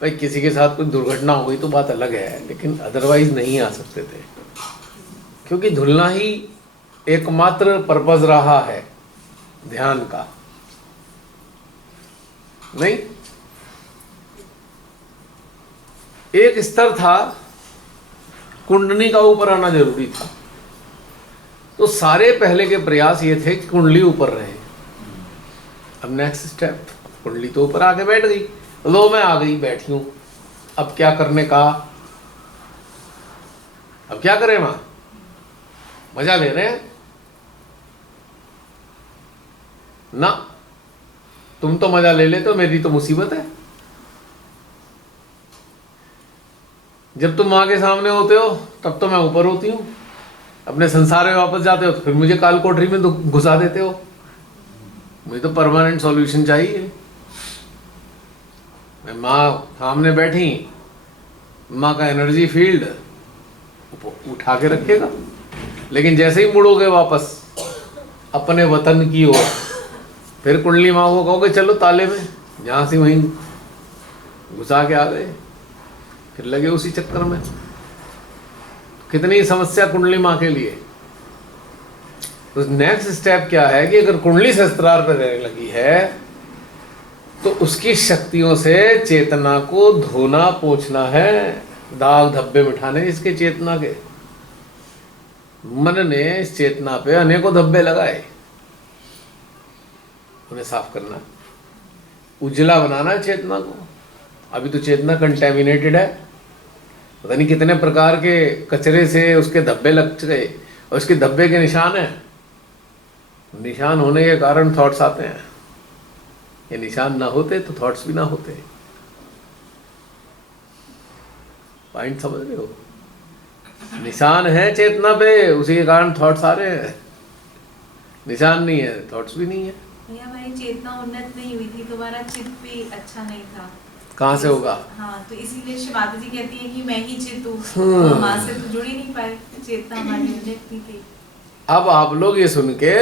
भाई किसी के साथ कोई दुर्घटना हो गई तो बात अलग है, लेकिन अदरवाइज नहीं आ सकते थे, क्योंकि धुलना ही एकमात्र पर्पज रहा है ध्यान का। नहीं, एक स्तर था, कुंडली का ऊपर आना जरूरी था, तो सारे पहले के प्रयास ये थे कि कुंडली ऊपर रहे। अब नेक्स्ट स्टेप, कुंडली तो ऊपर आके बैठ गई, लो मैं आ गई, बैठी हूं, अब क्या करने का? अब क्या करें मां? मजा ले रहे हैं ना? तुम तो मजा ले लेते हो, मेरी तो मुसीबत है। जब तुम मां के सामने होते हो तब तो मैं ऊपर होती हूं, अपने संसार में वापस जाते हो तो फिर मुझे काल कोठरी में घुसा देते हो। मुझे तो परमानेंट सॉल्यूशन चाहिए। मैं माँ सामने बैठी, माँ का एनर्जी फील्ड उठा के रखेगा, लेकिन जैसे ही मुड़ोगे वापस अपने वतन की ओर, फिर कुंडली माँ को कहोगे चलो ताले में, जहाँ से वहीं घुसा के आ गए, फिर लगे उसी चक्कर में। कितनी समस्या कुंडली माँ के लिए। तो नेक्स्ट स्टेप क्या है कि अगर कुंडली शस्त्रार पर रहने लगी है तो उसकी शक्तियों से चेतना को धोना पोंछना है, दाग धब्बे मिटाने इसके चेतना के। मन ने इस चेतना पे अनेकों धब्बे लगाए, उन्हें साफ करना, उजला बनाना है चेतना को। अभी तो चेतना कंटेमिनेटेड है, पता नहीं कितने प्रकार के कचरे से उसके धब्बे लग गए, और उसके धब्बे के निशान है। निशान होने के कारण थॉट्स आते हैं, ये निशान ना होते तो थॉट्स भी ना होते। पॉइंट समझ रहे हो? निशान है चेतना पे, उसी के कारण थॉट्स आ रहे हैं। निशान नहीं है, थॉट्स भी नहीं है। भैया हमारी चेतना उन्नत नहीं हुई थी, तुम्हारा चित्त भी अच्छा नहीं था। कहाँ से होगा? हाँ, तो इसीलिए शिव माता जी कहती है कि मैं ही चित्त हूँ, माँ से तो जुड़ ही नहीं पाए, चेतना हमारी उन्नत नहीं थी। अब आप लोग ये सुन के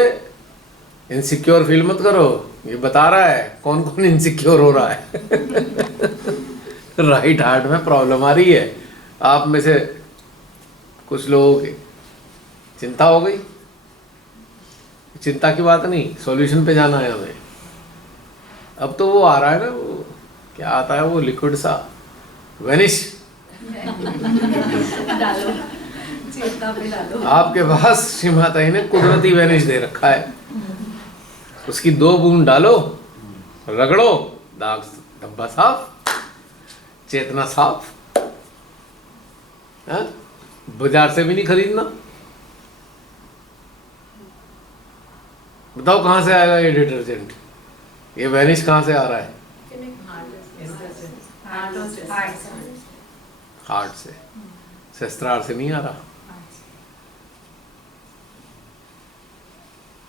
इनसिक्योर फील मत करो, ये बता रहा है कौन कौन इनसिक्योर हो रहा है। राइट हार्ट में प्रॉब्लम आ रही है। आप में से कुछ लोगों की चिंता हो गई। चिंता की बात नहीं, सॉल्यूशन पे जाना है हमें। अब तो वो आ रहा है ना, वो क्या आता है, वो लिक्विड सा वेनिश डालो, चेतना पे डालो। आपके पास श्री माता जी ने कुदरती वेनिश दे रखा है, उसकी 2 बूंद डालो, रगड़ो, दाग धब्बा साफ, चेतना साफ। हाँ? बाजार से भी नहीं खरीदना। बताओ कहाँ से आएगा ये डिटर्जेंट, ये वेनिश कहाँ से आ रहा है? हार्ट से, शस्त्रार से नहीं आ रहा,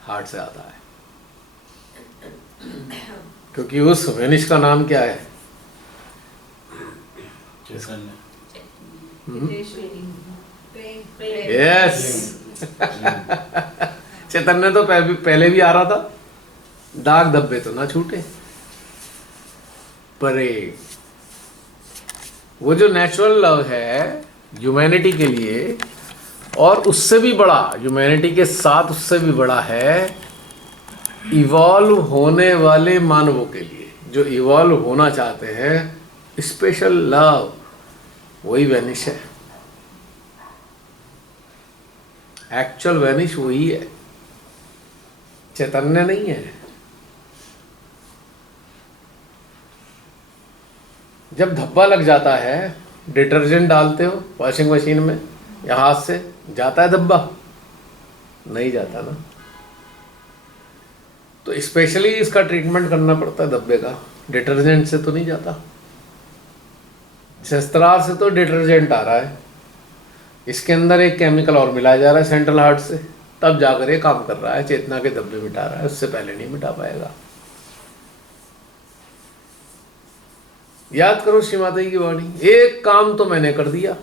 हार्ट से आता है। क्योंकि उस वेनिश का नाम क्या है? यस। चैतन्य तो पहले भी आ रहा था, दाग धब्बे तो ना छूटे। पर वो जो नेचुरल लव है ह्यूमैनिटी के लिए, और उससे भी बड़ा, ह्यूमैनिटी के साथ उससे भी बड़ा है इवॉल्व होने वाले मानवों के लिए, जो इवॉल्व होना चाहते हैं, स्पेशल लव, वही वेनिश है। एक्चुअल वेनिश वही है, चैतन्य नहीं है। जब धब्बा लग जाता है, डिटर्जेंट डालते हो वॉशिंग मशीन में या हाथ से, जाता है धब्बा? नहीं जाता ना। तो स्पेशली इसका ट्रीटमेंट करना पड़ता है धब्बे का, डिटर्जेंट से तो नहीं जाता। शस्त्रार से तो डिटर्जेंट आ रहा है, इसके अंदर एक केमिकल और मिलाया जा रहा है सेंट्रल हार्ट से, तब जाकर ये काम कर रहा है, चेतना के धब्बे मिटा रहा है, उससे पहले नहीं मिटा पाएगा। याद करो श्री माता जी की वाणी, एक काम तो मैंने कर दिया,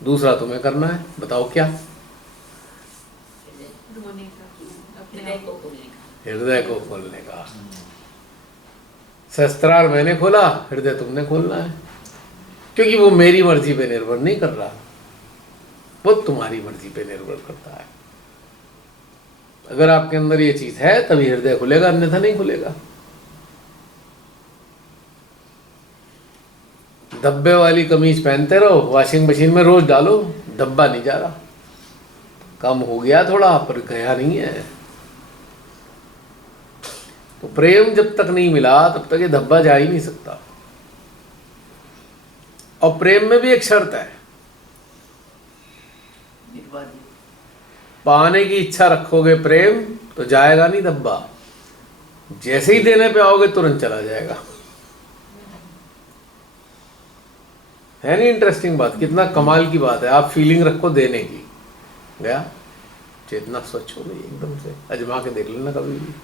दूसरा तुम्हें करना है। बताओ क्या? हृदय को खोलने का। शस्त्रार मैंने खोला, हृदय तुमने खोलना है, क्योंकि वो मेरी मर्जी पे निर्भर नहीं कर रहा, वो तुम्हारी मर्जी पे निर्भर करता है। अगर आपके अंदर ये चीज है तभी हृदय खुलेगा, अन्यथा नहीं खुलेगा। धब्बे वाली कमीज पहनते रहो, वॉशिंग मशीन में रोज डालो, धब्बा नहीं जा रहा, कम हो गया थोड़ा पर गया नहीं है। तो प्रेम जब तक नहीं मिला तब तक ये धब्बा जा ही नहीं सकता। और प्रेम में भी एक शर्त है, पाने की इच्छा रखोगे प्रेम तो जाएगा नहीं धब्बा, जैसे ही देने पे आओगे तुरंत चला जाएगा। है नहीं इंटरेस्टिंग बात? कितना कमाल की बात है। आप फीलिंग रखो देने की, गया, चेतना स्वच्छ हो गई एकदम से। अजमा के देख लेना कभी भी।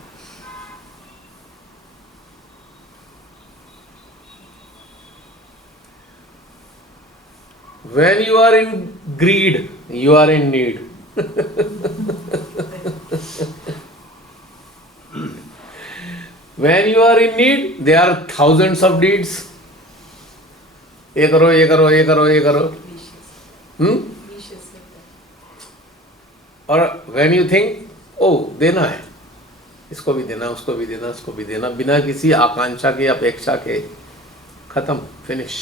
When you are in greed, you are in need. When you are in need, there are thousands of deeds. ये करो, ये करो, ये करो, ये करो. और when you think, oh, देना है, इसको भी देना, उसको भी देना, उसको भी देना, बिना किसी आकांक्षा के, अपेक्षा के, खत्म, फिनिश.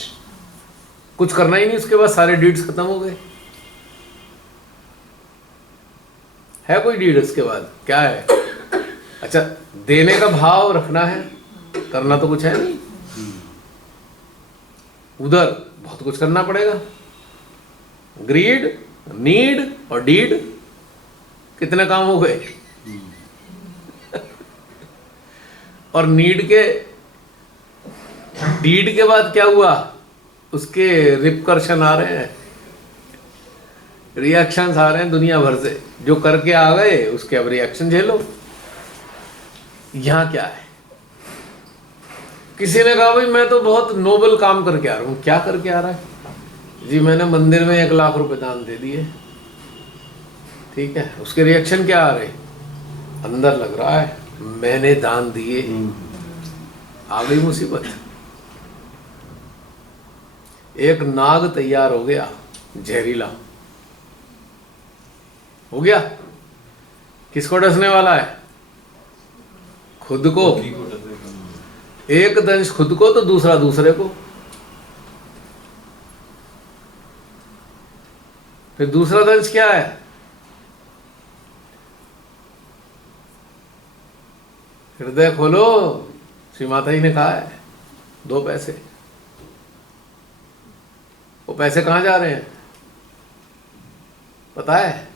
कुछ करना ही नहीं, उसके बाद सारे डीड्स खत्म हो गए. है कोई डीड उसके बाद? क्या है? अच्छा, देने का भाव रखना है, करना तो कुछ है नहीं. उधर बहुत कुछ करना पड़ेगा. ग्रीड, नीड और डीड, कितने काम हो गए. और नीड के, डीड के बाद क्या हुआ? उसके रिपकर्शन आ रहे हैं, रिएक्शंस आ रहे हैं दुनिया भर से. जो करके आ गए उसके अब रिएक्शन झेलो. यहां क्या है? किसी ने कहा भाई मैं तो बहुत नोबल काम करके आ रहा हूं. क्या करके आ रहा है? जी मैंने मंदिर में 1 लाख रुपए दान दे दिए. ठीक है, उसके रिएक्शन क्या आ रहे? अंदर लग रहा है मैंने दान दिए. आ गई मुसीबत. एक नाग तैयार हो गया, जहरीला हो गया. किसको डसने वाला है? खुद को. एक दंश खुद को तो दूसरा दूसरे को. फिर दूसरा दंश क्या है? हृदय खोलो. श्री माता जी ने कहा है 2 पैसे. वो पैसे कहां जा रहे हैं पता है?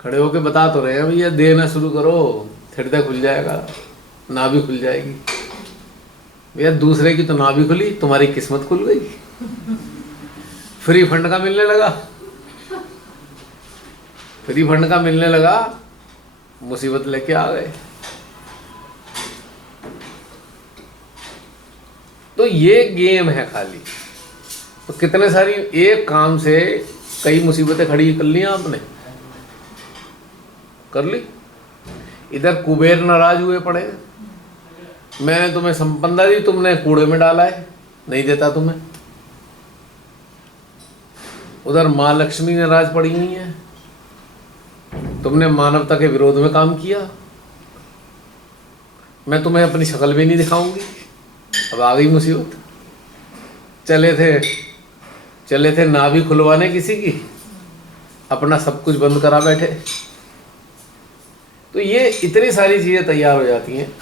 खड़े होके बता तो रहे हैं भैया देना शुरू करो, हृदय खुल जाएगा, नाभि खुल जाएगी. भैया दूसरे की तो नाभि खुली, तुम्हारी किस्मत खुल गई. फ्री फंड का मिलने लगा. फ्री फंड का मिलने लगा, मुसीबत लेके आ गए. तो ये गेम है खाली. तो कितने सारी एक काम से कई मुसीबतें खड़ी कर ली आपने. कर ली. इधर कुबेर नाराज हुए पड़े, मैंने तुम्हें संपदा दी, तुमने कूड़े में डाला है, नहीं देता तुम्हें. उधर माँ लक्ष्मी नाराज पड़ी हुई है, तुमने मानवता के विरोध में काम किया. मैं तुम्हें अपनी शक्ल भी नहीं दिखाऊंगी. अब आ गई मुसीबत. चले थे नाभि खुलवाने किसी की, अपना सब कुछ बंद करा बैठे. तो ये इतनी सारी चीजें तैयार हो जाती हैं.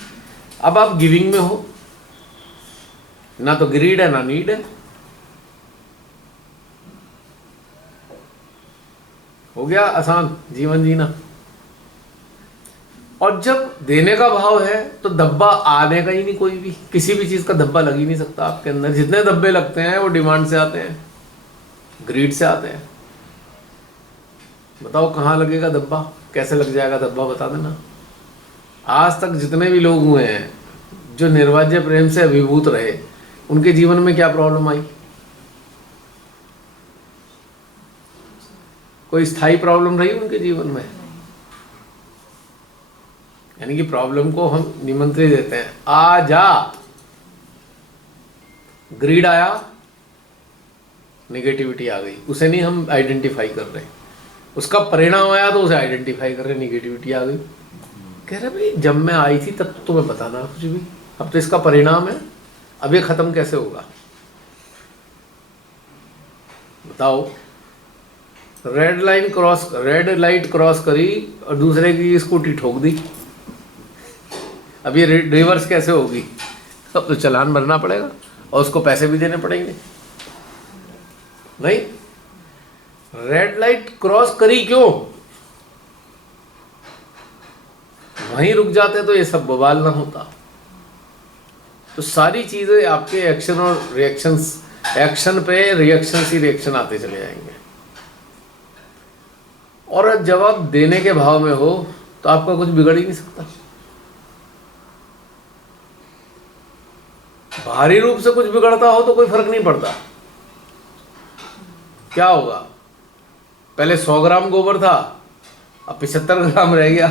अब आप गिविंग में हो, ना तो ग्रीड है ना नीड है. हो गया आसान जीवन जीना. और जब देने का भाव है तो धब्बा आने का ही नहीं. कोई भी किसी भी चीज का धब्बा लग ही नहीं सकता आपके अंदर. जितने धब्बे लगते हैं वो डिमांड से आते हैं, ग्रीड से आते हैं. बताओ कहाँ लगेगा धब्बा, कैसे लग जाएगा धब्बा, बता देना. आज तक जितने भी लोग हुए हैं जो निर्वाज्य प्रेम से अभिभूत रहे, उनके जीवन में क्या प्रॉब्लम आई? कोई स्थायी प्रॉब्लम रही उनके जीवन में? यानी कि प्रॉब्लम को हम निमंत्रित देते हैं, आ जा. ग्रीड आया, नेगेटिविटी आ गई, उसे नहीं हम आइडेंटिफाई कर रहे. उसका परिणाम आया तो उसे आइडेंटिफाई कर रहे, नेगेटिविटी आ गई. कह रहे भाई जब मैं आई थी तब तो तुम्हें पता ना कुछ भी, अब तो इसका परिणाम है, अब ये खत्म कैसे होगा बताओ. रेड लाइट क्रॉस करी और दूसरे की स्कूटी ठोक दी. अब ये रिवर्स कैसे होगी? अब तो चालान भरना पड़ेगा और उसको पैसे भी देने पड़ेंगे. नहीं, रेड लाइट क्रॉस करी क्यों? वहीं रुक जाते तो ये सब बवाल ना होता. तो सारी चीजें आपके एक्शन और रिएक्शंस, एक्शन पे रिएक्शन ही रिएक्शन आते चले जाएंगे. और जब आप देने के भाव में हो तो आपका कुछ बिगड़ ही नहीं सकता. बाहरी रूप से कुछ बिगड़ता हो तो कोई फर्क नहीं पड़ता. क्या होगा? पहले 100 ग्राम गोबर था, अब 75 ग्राम रह गया.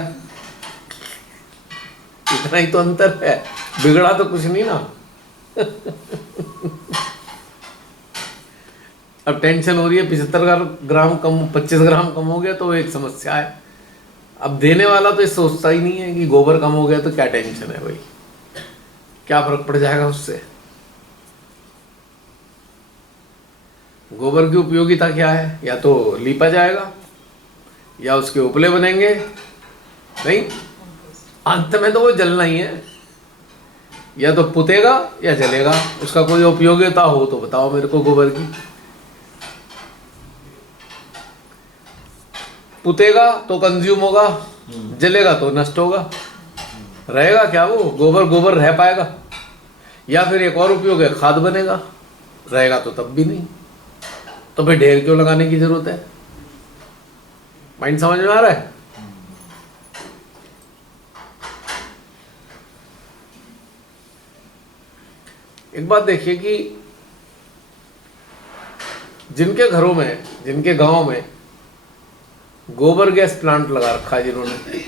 इतना ही तो अंतर है, बिगड़ा तो कुछ नहीं ना। अब टेंशन हो रही है 75 ग्राम कम, 25 ग्राम कम हो गया तो एक समस्या है। अब देने वाला तो ये सोचता ही नहीं है कि गोबर कम हो गया तो क्या टेंशन है भाई, क्या फर्क पड़ जाएगा उससे। गोबर की उपयोगिता क्या है, या तो लीपा जाएगा या उसके उपले बनेंगे, नहीं अंत में तो वो जलना ही है, या तो पुतेगा या जलेगा। उसका कोई उपयोगिता हो तो बताओ मेरे को गोबर की। पुतेगा तो कंज्यूम होगा, जलेगा तो नष्ट होगा, रहेगा क्या वो गोबर? गोबर रह पाएगा? या फिर एक और उपयोग है, खाद बनेगा, रहेगा तो तब भी नहीं। तो फिर ढेर क्यों लगाने की जरूरत है? माइंड समझ में आ रहा है? एक बात देखिए कि जिनके घरों में, जिनके गांव में गोबर गैस प्लांट लगा रखा है जिन्होंने,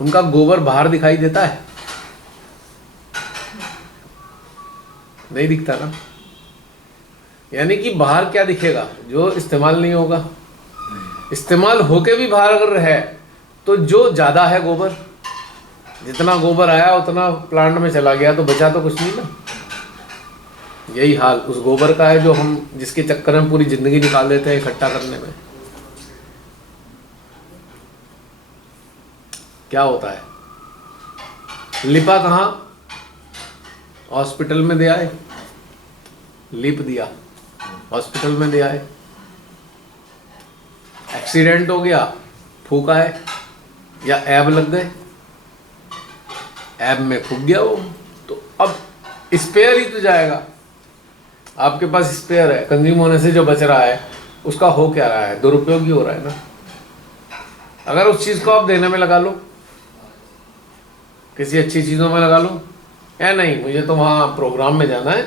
उनका गोबर बाहर दिखाई देता है? नहीं दिखता ना। यानी कि बाहर क्या दिखेगा? जो इस्तेमाल नहीं होगा। इस्तेमाल होके भी बाहर अगर है तो जो ज्यादा है गोबर, जितना गोबर आया उतना प्लांट में चला गया, तो बचा तो कुछ नहीं ना। यही हाल उस गोबर का है जो हम, जिसके चक्कर में पूरी जिंदगी निकाल देते हैं इकट्ठा करने में। क्या होता है? लिपा कहाँ? हॉस्पिटल में दे आए, लिप दिया, हॉस्पिटल में दे आए। एक्सीडेंट हो गया, फूक आए, या ऐब लग गए, ऐब में फूक गया वो, तो अब स्पेयर ही तो जाएगा। आपके पास स्पेयर है, कंज्यूम होने से जो बच रहा है उसका हो क्या रहा है? दुरुपयोग ही हो रहा है ना। अगर उस चीज को आप देने में लगा लो, किसी अच्छी चीजों में लगा लो, या नहीं मुझे तो वहां प्रोग्राम में जाना है,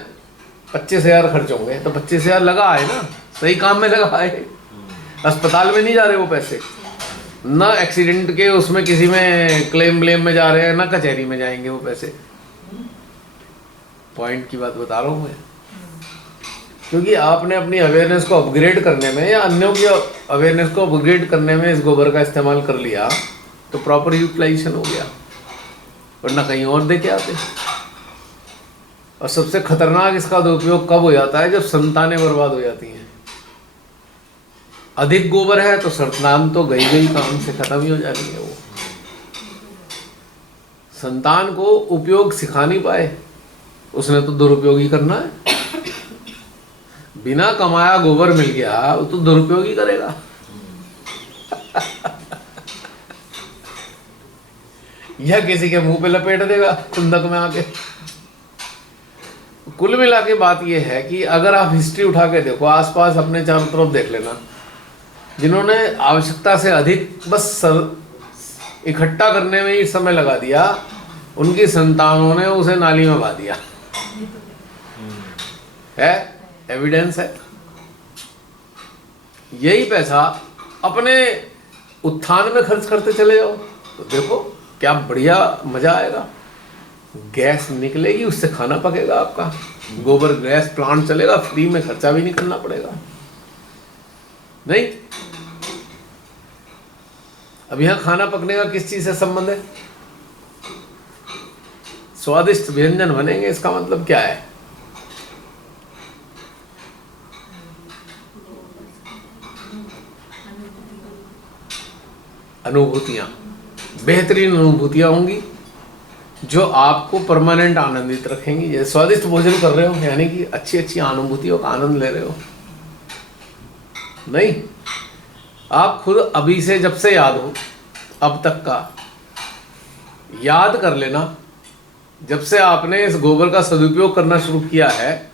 25,000 खर्च होंगे, तो 25,000 लगा आए ना, सही काम में लगा आए। अस्पताल में नहीं जा रहे वो पैसे, ना एक्सीडेंट के उसमें किसी में क्लेम ब्लेम में जा रहे हैं, ना कचहरी में जाएंगे वो पैसे। पॉइंट की बात बता रहा हूं मैं, क्योंकि आपने अपनी अवेयरनेस को अपग्रेड करने में या अन्यों की अवेयरनेस को अपग्रेड करने में इस गोबर का इस्तेमाल कर लिया, तो प्रॉपर यूटिलाइजेशन हो गया, वरना कहीं और दे के आते। और सबसे खतरनाक इसका दुरुपयोग कब हो जाता है? जब संतानें बर्बाद हो जाती हैं। अधिक गोबर है तो संतान तो गई गई, काम से खत्म ही हो जानी है वो। संतान को उपयोग सिखा नहीं पाए, उसने तो दुरुपयोग ही करना है। बिना कमाया गोबर मिल गया, वो तो दुरुपयोग ही करेगा। या किसी के मुंह पे लपेट देगा कुंदक में आके। कुल मिला के बात यह है कि अगर आप हिस्ट्री उठा के देखो, आसपास अपने चारों तरफ देख लेना, जिन्होंने आवश्यकता से अधिक बस इकट्ठा करने में ही समय लगा दिया, उनकी संतानों ने उसे नाली में बहा दिया। है एविडेंस है। यही पैसा अपने उत्थान में खर्च करते चले जाओ तो देखो क्या बढ़िया मजा आएगा। गैस निकलेगी, उससे खाना पकेगा आपका, गोबर गैस प्लांट चलेगा, फ्री में, खर्चा भी नहीं करना पड़ेगा। नहीं, अब यहां खाना पकने का किस चीज से संबंध है? स्वादिष्ट व्यंजन बनेंगे, इसका मतलब क्या है? अनुभूतियां, बेहतरीन अनुभूतियां होंगी जो आपको परमानेंट आनंदित रखेंगी। जैसे स्वादिष्ट भोजन कर रहे हो, यानी कि अच्छी अच्छी अनुभूतियों का आनंद ले रहे हो। नहीं, आप खुद अभी से, जब से याद हो अब तक का याद कर लेना। जब से आपने इस गोबर का सदुपयोग करना शुरू किया है,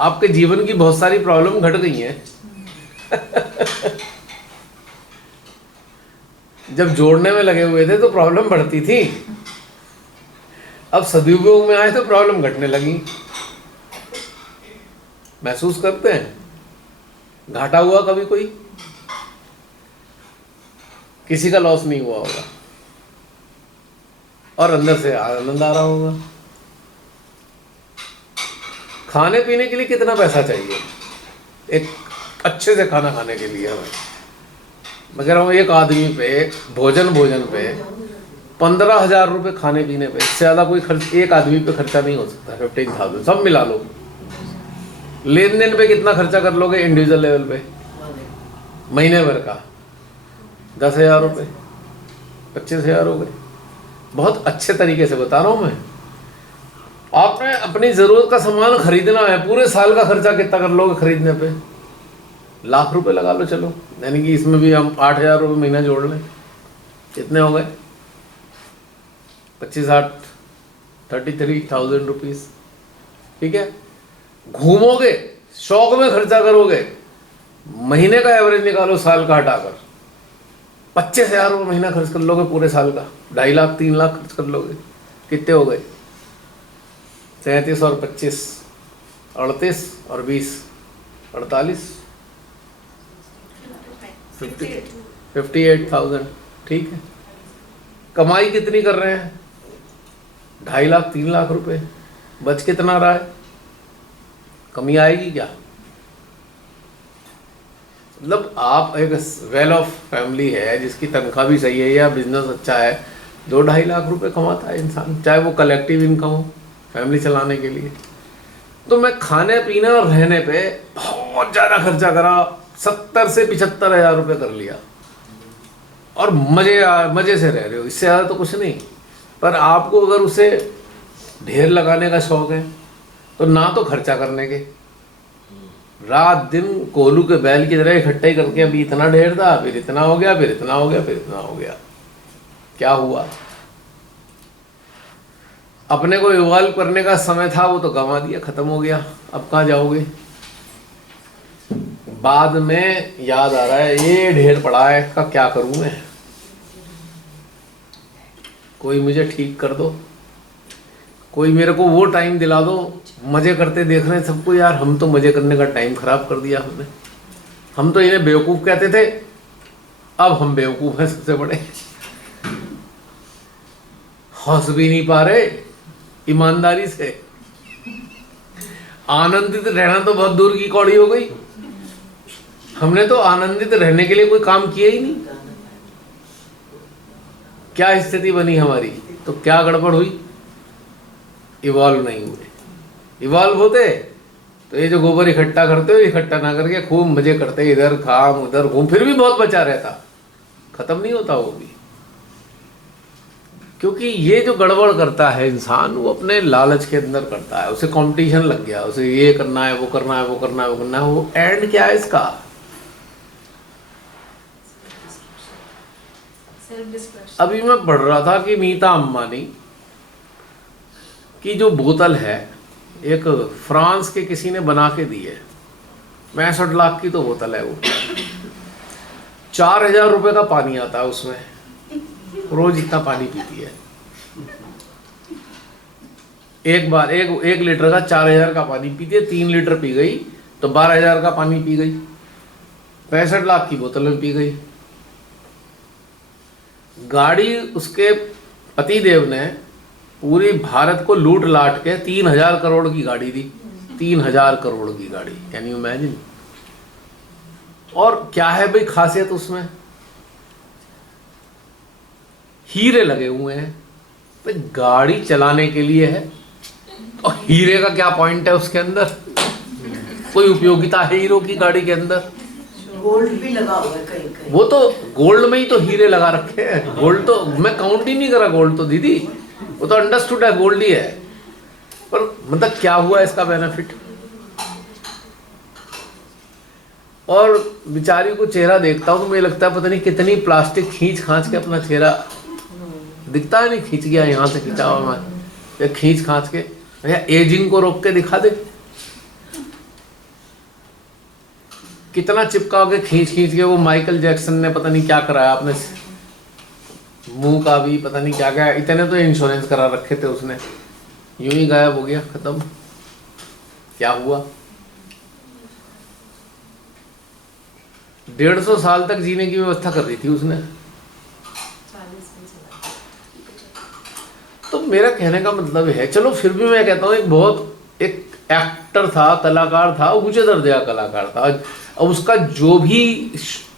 आपके जीवन की बहुत सारी प्रॉब्लम घट गई हैं। जब जोड़ने में लगे हुए थे तो प्रॉब्लम बढ़ती थी, अब सदुपयोग में आए तो प्रॉब्लम घटने लगी। महसूस करते हैं? घाटा हुआ कभी कोई? किसी का लॉस नहीं हुआ होगा। और अंदर से आनंद आ रहा होगा। खाने पीने के लिए कितना पैसा चाहिए एक अच्छे से खाना खाने के लिए? हमें मैं कह रहा हूँ एक आदमी पे भोजन पे 15,000 रुपये खाने पीने पे, इससे ज़्यादा कोई खर्च एक आदमी पे खर्चा नहीं हो सकता। 15,000 सब मिला लो। लेन देन पे कितना खर्चा कर लोगे इंडिविजुअल लेवल पे महीने भर का? 10,000 रुपये, 25,000 हो गए। बहुत अच्छे तरीके से बता रहा हूँ मैं। आपने अपनी ज़रूरत का सामान खरीदना है, पूरे साल का खर्चा कितना कर लोगे खरीदने पे? लाख रुपए लगा लो चलो, यानी कि इसमें भी हम 8,000 रुपये महीना जोड़ लें, कितने हो गए? 25,8 33,000 रुपीज़। ठीक है, घूमोगे, शौक में खर्चा करोगे, महीने का एवरेज निकालो साल का हटाकर, 25,000 रुपये महीना खर्च कर लोगे पूरे साल का। 2.5 लाख 3 लाख खर्च कर लोगे, कितने हो गए? 33 और 25 38 और 20 48 58,000। ठीक है, कमाई कितनी कर रहे हैं? 2.5 लाख 3 लाख रुपए। बच कितना रहा है? कमी आएगी क्या? मतलब आप एक वेल ऑफ फैमिली है जिसकी तनख्वाह भी सही है या बिजनेस अच्छा है, 2-2.5 लाख रुपए कमाता है इंसान, चाहे वो कलेक्टिव इनकम हो फैमिली चलाने के लिए। तो मैं खाने पीने और रहने पे बहुत ज़्यादा खर्चा करा, 70 से 75,000 रुपये कर लिया और मज़े से रह रहे हो, इससे ज़्यादा तो कुछ नहीं। पर आपको अगर उसे ढेर लगाने का शौक है तो ना तो खर्चा करने के, रात दिन कोलू के बैल की तरह इकट्ठा ही करके अभी इतना ढेर था, फिर इतना हो गया, फिर इतना हो गया, फिर इतना हो गया। क्या हुआ? अपने को इवॉल्व करने का समय था वो तो गंवा दिया, खत्म हो गया। अब कहाँ जाओगे? बाद में याद आ रहा है ये ढेर पड़ा है, इसका क्या करूं मैं? कोई मुझे ठीक कर दो, कोई मेरे को वो टाइम दिला दो। मजे करते देख रहे हैं सबको, यार हम तो मजे करने का टाइम खराब कर दिया हमने। हम तो इन्हें बेवकूफ कहते थे, अब हम बेवकूफ हैं सबसे बड़े। हंस भी नहीं पा रहे ईमानदारी से, आनंदित रहना तो बहुत दूर की कौड़ी हो गई। हमने तो आनंदित रहने के लिए कोई काम किया ही नहीं। क्या स्थिति बनी हमारी? तो क्या गड़बड़ हुई? इवॉल्व नहीं हुए। इवॉल्व होते तो ये जो गोबर इकट्ठा करते हो, इकट्ठा ना करके खूब मजे करते, इधर खाम उधर घूम, फिर भी बहुत बचा रहता, खत्म नहीं होता वो भी। क्योंकि ये जो गड़बड़ करता है इंसान, वो अपने लालच के अंदर करता है, उसे कंपटीशन लग गया, उसे ये करना है, वो करना है, वो करना है, वो करना है। वो एंड क्या है इसका? अभी मैं पढ़ रहा था कि नीता अंबानी की जो बोतल है, एक फ्रांस के किसी ने बना के दी है, 65 लाख की तो बोतल है वो। 4,000 रुपये का पानी आता है उसमें, रोज इतना पानी पीती है। एक बार एक लीटर का 4,000 का पानी पीती है, 3 लीटर पी गई तो 12,000 का पानी पी गई, 65 लाख की बोतल में पी गई। गाड़ी उसके पतिदेव ने पूरी भारत को लूट लाट के 3,000 करोड़ की गाड़ी दी, 3,000 करोड़ की गाड़ी, कैन यू इमेजिन? और क्या है भाई खासियत उसमें? हीरे लगे हुए हैं भाई, गाड़ी चलाने के लिए है। और हीरे का क्या पॉइंट है उसके अंदर? कोई उपयोगिता है हीरो की गाड़ी के अंदर? गोल्ड भी लगा हुआ है कहीं कहीं। वो तो गोल्ड में ही तो हीरे लगा रखे हैं। गोल्ड तो मैं काउंट ही नहीं करा, गोल्ड तो दीदी वो तो अंडरस्टूड है गोल्ड ही है। पर मतलब क्या हुआ इसका बेनिफिट? और बेचारी को चेहरा देखता हूँ तो मुझे लगता है पता नहीं कितनी प्लास्टिक खींच खांच के अपना चेहरा दिखता है, नहीं खींच गया यहाँ से खींचा हुआ मैं, खींच खांच के एजिंग को रोक के दिखा दे, कितना चिपका के खींच के। वो माइकल जैक्सन ने पता नहीं क्या कराया अपने मुंह का भी, पता नहीं क्या क्या, इतने तो इंश्योरेंस करा रखे थे उसने, यूं ही गायब हो गया, खत्म। क्या हुआ? 150 साल तक जीने की व्यवस्था कर दी थी उसने। तो मेरा कहने का मतलब है, चलो फिर भी मैं कहता हूँ एक एक्टर था, कलाकार था, ऊंचे दर्जे का कलाकार था, और उसका जो भी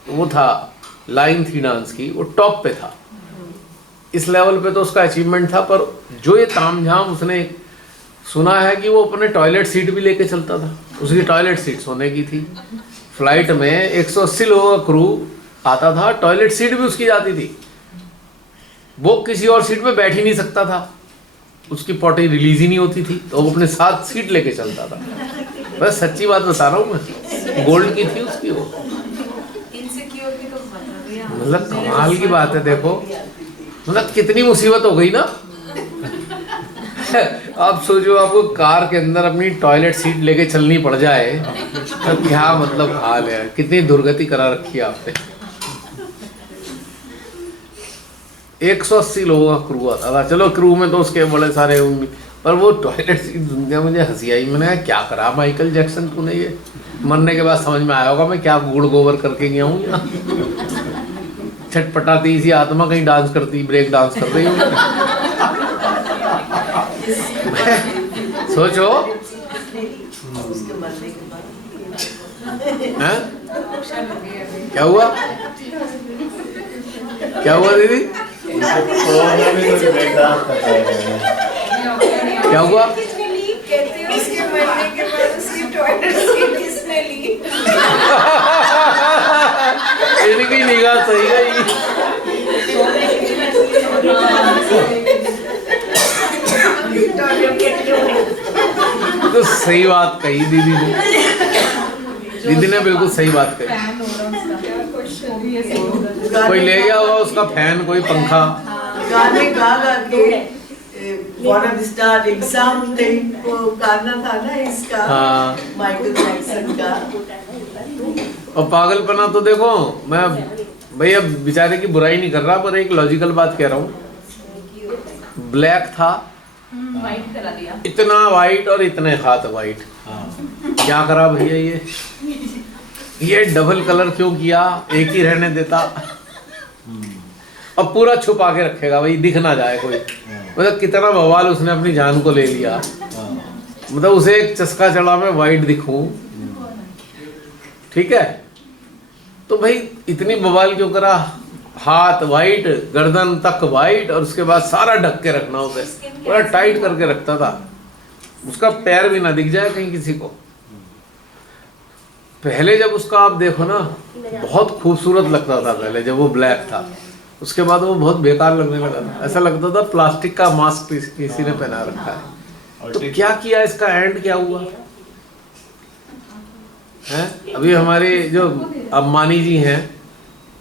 वो था लाइन थी डांस की, वो टॉप पे था। इस लेवल पे तो उसका अचीवमेंट था। पर जो ये तामझाम उसने सुना है कि वो अपने टॉयलेट सीट भी लेके चलता था, उसकी टॉयलेट सीट सोने की थी। फ्लाइट में 180 लोगों का क्रू आता था, टॉयलेट सीट भी उसकी जाती थी। वो किसी और सीट पे बैठ ही नहीं सकता था, उसकी पॉटी रिलीज ही नहीं होती थी, तो वो अपने साथ सीट लेके चलता था। बस सच्ची बात बता रहा हूँ मैं, गोल्ड की थी उसकी वो। मतलब कमाल की बात है। देखो मतलब कितनी मुसीबत हो गई ना। आप सोचो, आपको कार के अंदर अपनी टॉयलेट सीट लेके चलनी पड़ जाए तो क्या मतलब हाल है, कितनी दुर्गति करा रखी है आपने। 180 लोगों का क्रू आता था। चलो क्रू में तो उसके बड़े सारे होंगे, पर वो टॉयलेट सीट सुन के मुझे हंसी आई। मैंने कहा क्या करा माइकल जैक्सन तूने, ये मरने के बाद समझ में आया होगा मैं क्या गुड़ गोबर करके गया हूँ यहाँ। छटपटाती सी आत्मा कहीं डांस करती, ब्रेक डांस कर रही हूँ। सोचो हैं? क्या हुआ, क्या हुआ दीदी, क्या हुआ? कहते हैं उसके मरने के बाद उसकी टॉयलेट सीट किसने ली? इनकी निगाह सही गई। तो सही बात कही दीदी ने, दीदी ने बिल्कुल सही बात कही। कोई ले गया होगा उसका फैन, कोई पंखा। गाने गा गा के wanna start something वो गाना था ना इसका, माइकल जैक्सन का। और पागलपना तो देखो, मैं भैया बेचारे की बुराई नहीं कर रहा, पर एक लॉजिकल बात कह रहा हूँ। ब्लैक था, वाइट करा दिया, इतना वाइट और इतने हाथ वाइट, क्या करा भैया ये डबल कलर क्यों किया, एक ही रहने देता। अब पूरा छुपा के रखेगा भाई, दिख ना जाए कोई। मतलब कितना बवाल उसने अपनी जान को ले लिया। मतलब उसे एक चस्का चढ़ा मैं वाइट दिखूं, ठीक है, तो भाई इतनी बवाल क्यों करा। हाथ वाइट, गर्दन तक वाइट, और उसके बाद सारा ढक के रखना उसे, पूरा टाइट करके रखता था, उसका पैर भी ना दिख जाए कहीं किसी को। पहले जब उसका आप देखो ना, बहुत खूबसूरत लगता था पहले जब वो ब्लैक था, उसके बाद वो बहुत बेकार लगने लगा था। ऐसा लगता था प्लास्टिक का मास्क किसी ने पहना रखा है। तो क्या किया, इसका एंड क्या हुआ है? अभी हमारे जो अंबानी जी हैं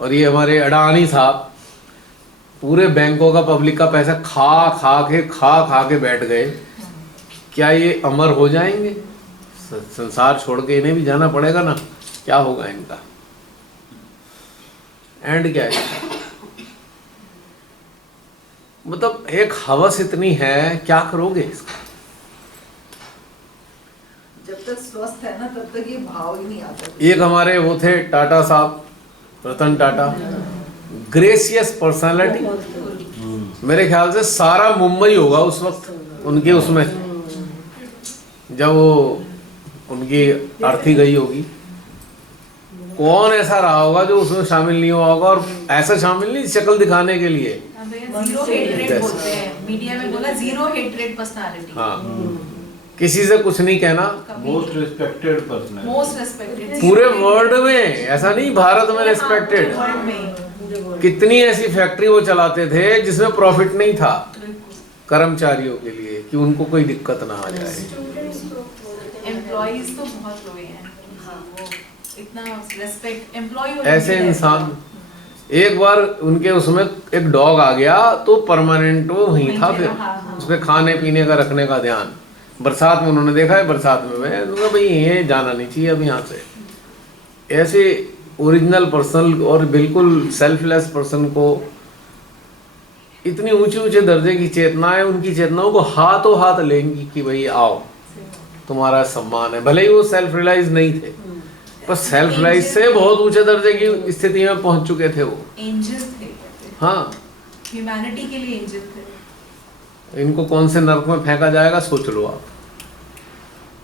और ये हमारे अडानी साहब, पूरे बैंकों का पब्लिक का पैसा खा के बैठ गए। क्या ये अमर हो जाएंगे? संसार छोड़ के इन्हें भी जाना पड़ेगा ना। क्या होगा इनका एंड, क्या है? मतलब एक हवस इतनी है, क्या करोगे इसका? जब तक स्वस्थ है ना तब तक ये भाव ही नहीं आता। एक हमारे वो थे टाटा साहब, रतन टाटा, ग्रेसियस पर्सनालिटी। मेरे ख्याल से सारा मुंबई होगा उस वक्त उनके उसमें, जब वो उनकी अर्थी गई होगी। कौन ऐसा रहा होगा जो उसमें शामिल नहीं हुआ होगा, और ऐसा शामिल नहीं शक्ल दिखाने के लिए। जीरो हेटरेट बोलते हैं, मीडिया में बोला जीरो हेटरेट पर्सनालिटी। हाँ, किसी से कुछ नहीं कहना, most respected person, most respected पूरे वर्ल्ड में। ऐसा नहीं भारत में रिस्पेक्टेड। कितनी ऐसी फैक्ट्री वो चलाते थे जिसमें प्रॉफिट नहीं था कर्मचारियों के लिए, कि उनको कोई दिक्कत ना आ जाए। एम्प्लॉइज तो बहुत हुए हैं, वो इतना रिस्पेक्ट एम्प्लॉय ऐसे इंसान। एक बार उनके उसमें एक डॉग आ गया तो परमानेंट वो वहीं था, फिर उसके खाने पीने का रखने का ध्यान। बरसात में उन्होंने देखा है, बरसात में मैं भाई ये जाना नहीं चाहिए अब यहाँ से। ऐसे ओरिजिनल पर्सन और बिल्कुल सेल्फलेस पर्सन को इतनी ऊंचे ऊंचे दर्जे की चेतना है, उनकी चेतनाओं को हाथों हाथ लेंगी कि भाई आओ तुम्हारा सम्मान है। भले ही वो सेल्फ रियलाइज नहीं थे, पर सेल्फ रियलाइज से बहुत ऊंचे दर्जे की स्थिति में पहुंच चुके थे वो। एंजल थे, हाँ, ह्यूमैनिटी के लिए एंजल थे। इनको कौन से नर्क में फेंका जाएगा सोच लो आप।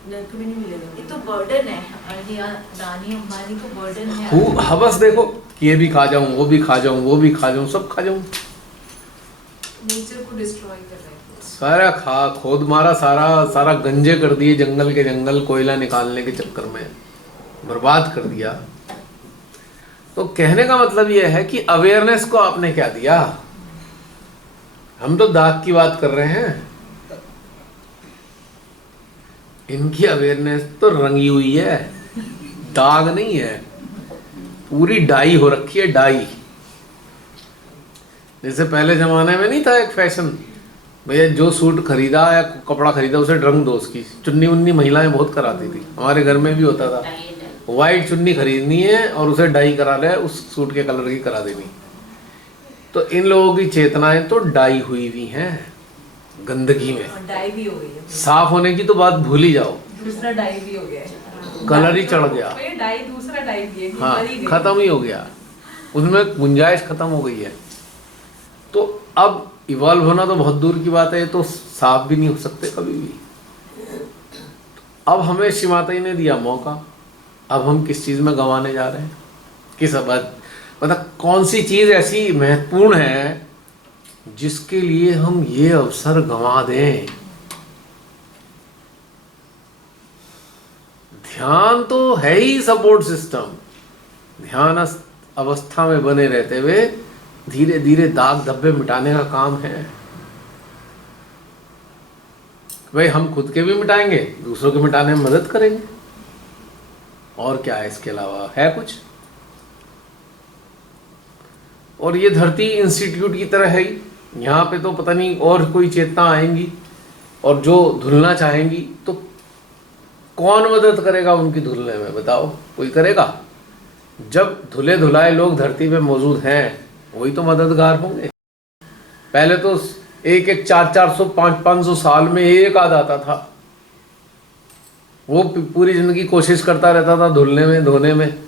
नर्क में नहीं मिलेगा। ये तो बर्डन है, अदानी अंबानी को बर्डन है। हवस देखो कि ये भी खा जाऊं, वो भी खा जाऊं, वो भी खा जाऊं, सब खा जाऊं, नेचर को डिस्ट्रॉय कर रहे हैं। सारा खोद मारा, सारा गंजे कर दिए, जंगल के जंगल कोयला निकालने के चक्कर में बर्बाद कर दिया। तो कहने का मतलब यह है कि अवेयरनेस को आपने क्या दिया। हम तो दाग की बात कर रहे हैं, इनकी अवेयरनेस तो रंगी हुई है, दाग नहीं है, पूरी डाई हो रखी है, डाई। जैसे पहले जमाने में नहीं था एक फैशन, भैया जो सूट खरीदा या कपड़ा खरीदा उसे रंग दो, उसकी चुन्नी उन्नी महिलाएं बहुत कराती थी, हमारे घर में भी होता था। वाइट चुन्नी खरीदनी है और उसे डाई करा ले, उस सूट के कलर की करा देनी। तो इन लोगों की चेतनाएं तो डाई हुई हुई हैं गंदगी में। डाई भी हो गई है, साफ होने की तो बात भूल ही जाओ, दूसरा डाई भी हो गया है, कलर ही चढ़ गया। डाई दूसरा डाई भी है, हाँ, मर ही गई। खत्म ही हो गया, उसमें गुंजाइश खत्म हो गई है। तो अब इवॉल्व होना तो बहुत दूर की बात है, ये तो साफ भी नहीं हो सकते कभी भी। अब हमें श्रीमाता जी ने दिया मौका, अब हम किस चीज में गंवाने जा रहे हैं, किस मतलब कौन सी चीज ऐसी महत्वपूर्ण है जिसके लिए हम ये अवसर गंवा दें। ध्यान तो है ही सपोर्ट सिस्टम, ध्यान अवस्था में बने रहते हुए धीरे धीरे दाग धब्बे मिटाने का काम है। भाई हम खुद के भी मिटाएंगे, दूसरों के मिटाने में मदद करेंगे, और क्या है इसके अलावा, है कुछ। और ये धरती इंस्टीट्यूट की तरह है ही, यहाँ पे तो पता नहीं और कोई चेतना आएंगी और जो धुलना चाहेंगी, तो कौन मदद करेगा उनकी धुलने में, बताओ, कोई करेगा? जब धुले धुलाए लोग धरती पे मौजूद हैं वही तो मददगार होंगे। पहले तो एक 400 500 साल में एक आध आता था, वो पूरी जिंदगी कोशिश करता रहता था धुलने में, धोने में,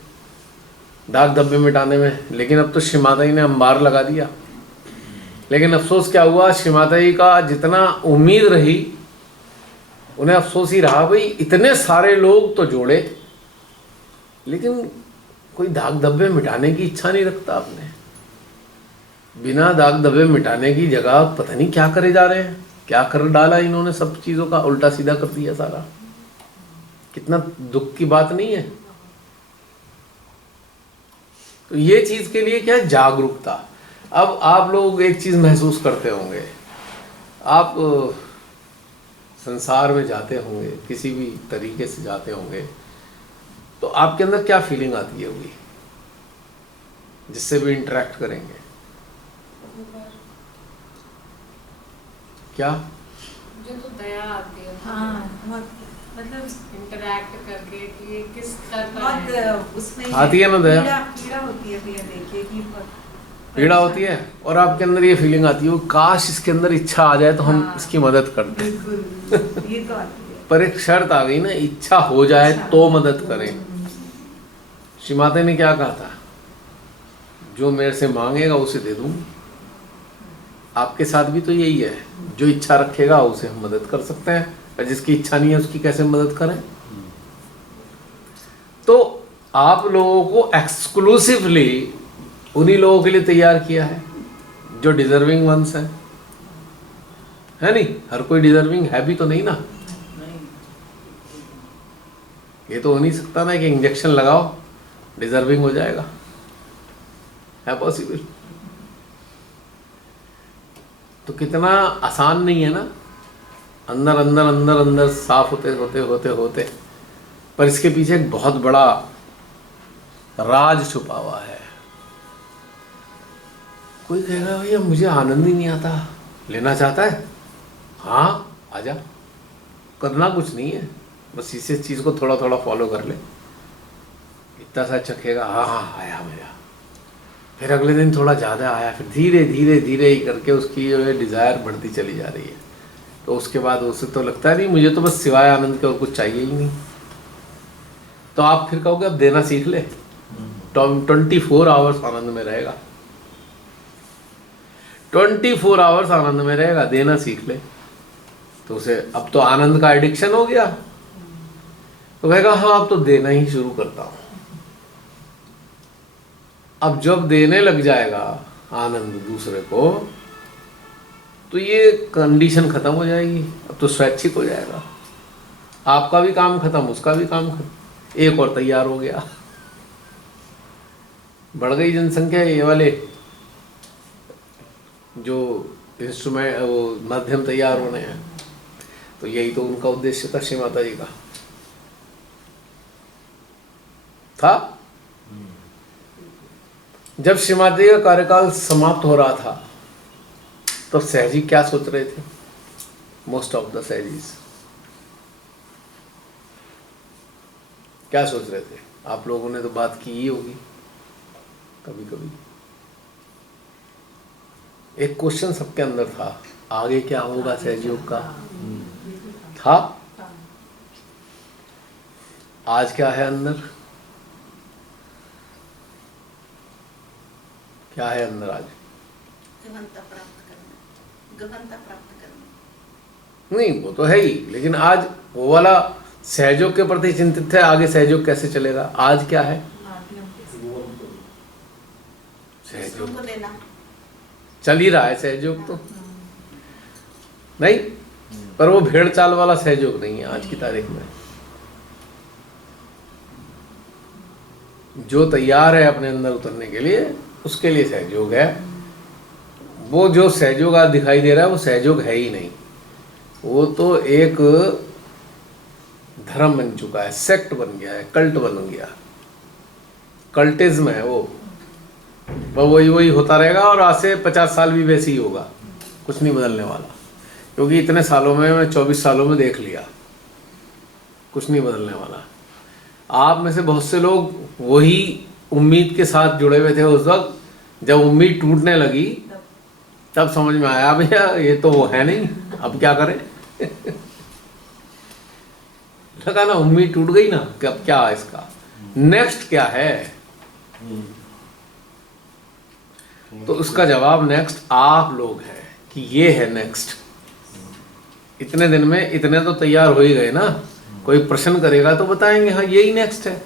दाग धब्बे मिटाने में। लेकिन अब तो श्री माता जी ने अंबार लगा दिया। लेकिन अफसोस क्या हुआ, श्री माता जी का जितना उम्मीद रही उन्हें अफसोस ही रहा, भाई इतने सारे लोग तो जोड़े लेकिन कोई दाग धब्बे मिटाने की इच्छा नहीं रखता। आपने बिना दाग धब्बे मिटाने की जगह पता नहीं क्या करे जा रहे हैं, क्या कर डाला इन्होंने, सब चीज़ों का उल्टा सीधा कर दिया सारा। कितना दुख की बात नहीं है। तो ये चीज़ के लिए क्या है, जागरूकता। अब आप लोग एक चीज़ महसूस करते होंगे, आप संसार में जाते होंगे, किसी भी तरीके से जाते होंगे, तो आपके अंदर क्या फीलिंग आती है होगी जिससे भी इंटरेक्ट करेंगे? क्या? मुझे तो दया आती है। हाँ, मतलब इंटरैक्ट करके कि ये किस स्तर पर बहुत है। उसमें आती है ना दया? पीड़ा होती है भैया, देखिए कि पीड़ा होती है, और आपके अंदर ये फीलिंग आती है काश इसके अंदर इच्छा आ जाए तो हम इसकी मदद कर दें। बिल्कुल, ये तो आती है। पर एक शर्त आ गई ना, इच्छा हो जाए तो मदद करें। श्री माता ने क्या कहा था, जो मेरे से मांगेगा उसे दे दूँ। आपके साथ भी तो यही है, जो इच्छा रखेगा उसे हम मदद कर सकते हैं, और जिसकी इच्छा नहीं है उसकी कैसे मदद करें। तो आप लोगों को एक्सक्लूसिवली उन्हीं लोगों के लिए तैयार किया है जो डिजर्विंग वंस हैं, है नहीं? हर कोई डिजर्विंग है भी तो नहीं ना। ये तो हो नहीं सकता ना कि इंजेक्शन लगाओ डिजर्विंग हो जाएगा, है पॉसिबल? तो कितना आसान नहीं है ना, अंदर अंदर अंदर अंदर साफ होते होते होते होते। पर इसके पीछे एक बहुत बड़ा राज छुपा हुआ है। कोई कहेगा भैया मुझे आनंद ही नहीं आता, लेना चाहता है? हाँ आजा, करना कुछ नहीं है, बस इसी चीज़ को थोड़ा थोड़ा फॉलो कर ले, इतना सा चखेगा, हाँ हाँ आया मजा। फिर अगले दिन थोड़ा ज़्यादा आया, फिर धीरे धीरे धीरे ही करके उसकी जो है डिज़ायर बढ़ती चली जा रही है। तो उसके बाद उसे तो लगता है नहीं, मुझे तो बस सिवाय आनंद के और कुछ चाहिए ही नहीं। तो आप फिर कहोगे अब देना सीख ले, तो 24 आवर्स आनंद में रहेगा। 24 आवर्स आनंद में रहेगा, देना सीख ले तो उसे अब तो आनंद का एडिक्शन हो गया, तो कहेगा हाँ अब तो देना ही शुरू करता हूं। अब जब देने लग जाएगा आनंद दूसरे को, तो ये कंडीशन खत्म हो जाएगी, अब तो स्वैच्छिक हो जाएगा, आपका भी काम खत्म, उसका भी काम खत्म, एक और तैयार हो गया। बढ़ गई जनसंख्या, ये वाले जो इंस्ट्रूमेंट वो माध्यम तैयार होने हैं, तो यही तो उनका उद्देश्य था श्री माता जी का था। जब श्री माता जी का कार्यकाल समाप्त हो रहा था, तब सहजी क्या सोच रहे थे? मोस्ट ऑफ द सहजीज क्या सोच रहे थे? आप लोगों ने तो बात की ही होगी कभी कभी। एक क्वेश्चन सबके अंदर था, आगे क्या होगा सहयोग का, था? आज क्या है अंदर? क्या है अंदर आज? गहनता प्राप्त करना। नहीं वो तो है ही, लेकिन आज वो वाला सहयोग के प्रति चिंतित है, आगे सहयोग कैसे चलेगा? आज क्या है? सहयोग को देना चल ही रहा है, सहयोग तो नहीं, पर वो भेड़ चाल वाला सहयोग नहीं है आज की तारीख में। जो तैयार है अपने अंदर उतरने के लिए, उसके लिए सहयोग है। वो जो सहयोग आज दिखाई दे रहा है वो सहयोग है ही नहीं, वो तो एक धर्म बन चुका है, सेक्ट बन गया है, कल्ट बन गया, कल्टिज्म है वो वही होता रहेगा और आज से 50 साल भी वैसे ही होगा, कुछ नहीं बदलने वाला। क्योंकि इतने सालों में, मैं 24 सालों में देख लिया, कुछ नहीं बदलने वाला। आप में से बहुत से लोग वही उम्मीद के साथ जुड़े हुए थे उस वक्त, जब उम्मीद टूटने लगी तब समझ में आया भैया ये तो वो है नहीं, अब क्या करें। लगा ना उम्मीद टूट गई ना कि अब क्या है इसका, नेक्स्ट क्या है? तो उसका जवाब नेक्स्ट आप लोग हैं कि ये है नेक्स्ट। इतने दिन में इतने तो तैयार हो ही गए ना, कोई प्रश्न करेगा तो बताएंगे हाँ यही नेक्स्ट है,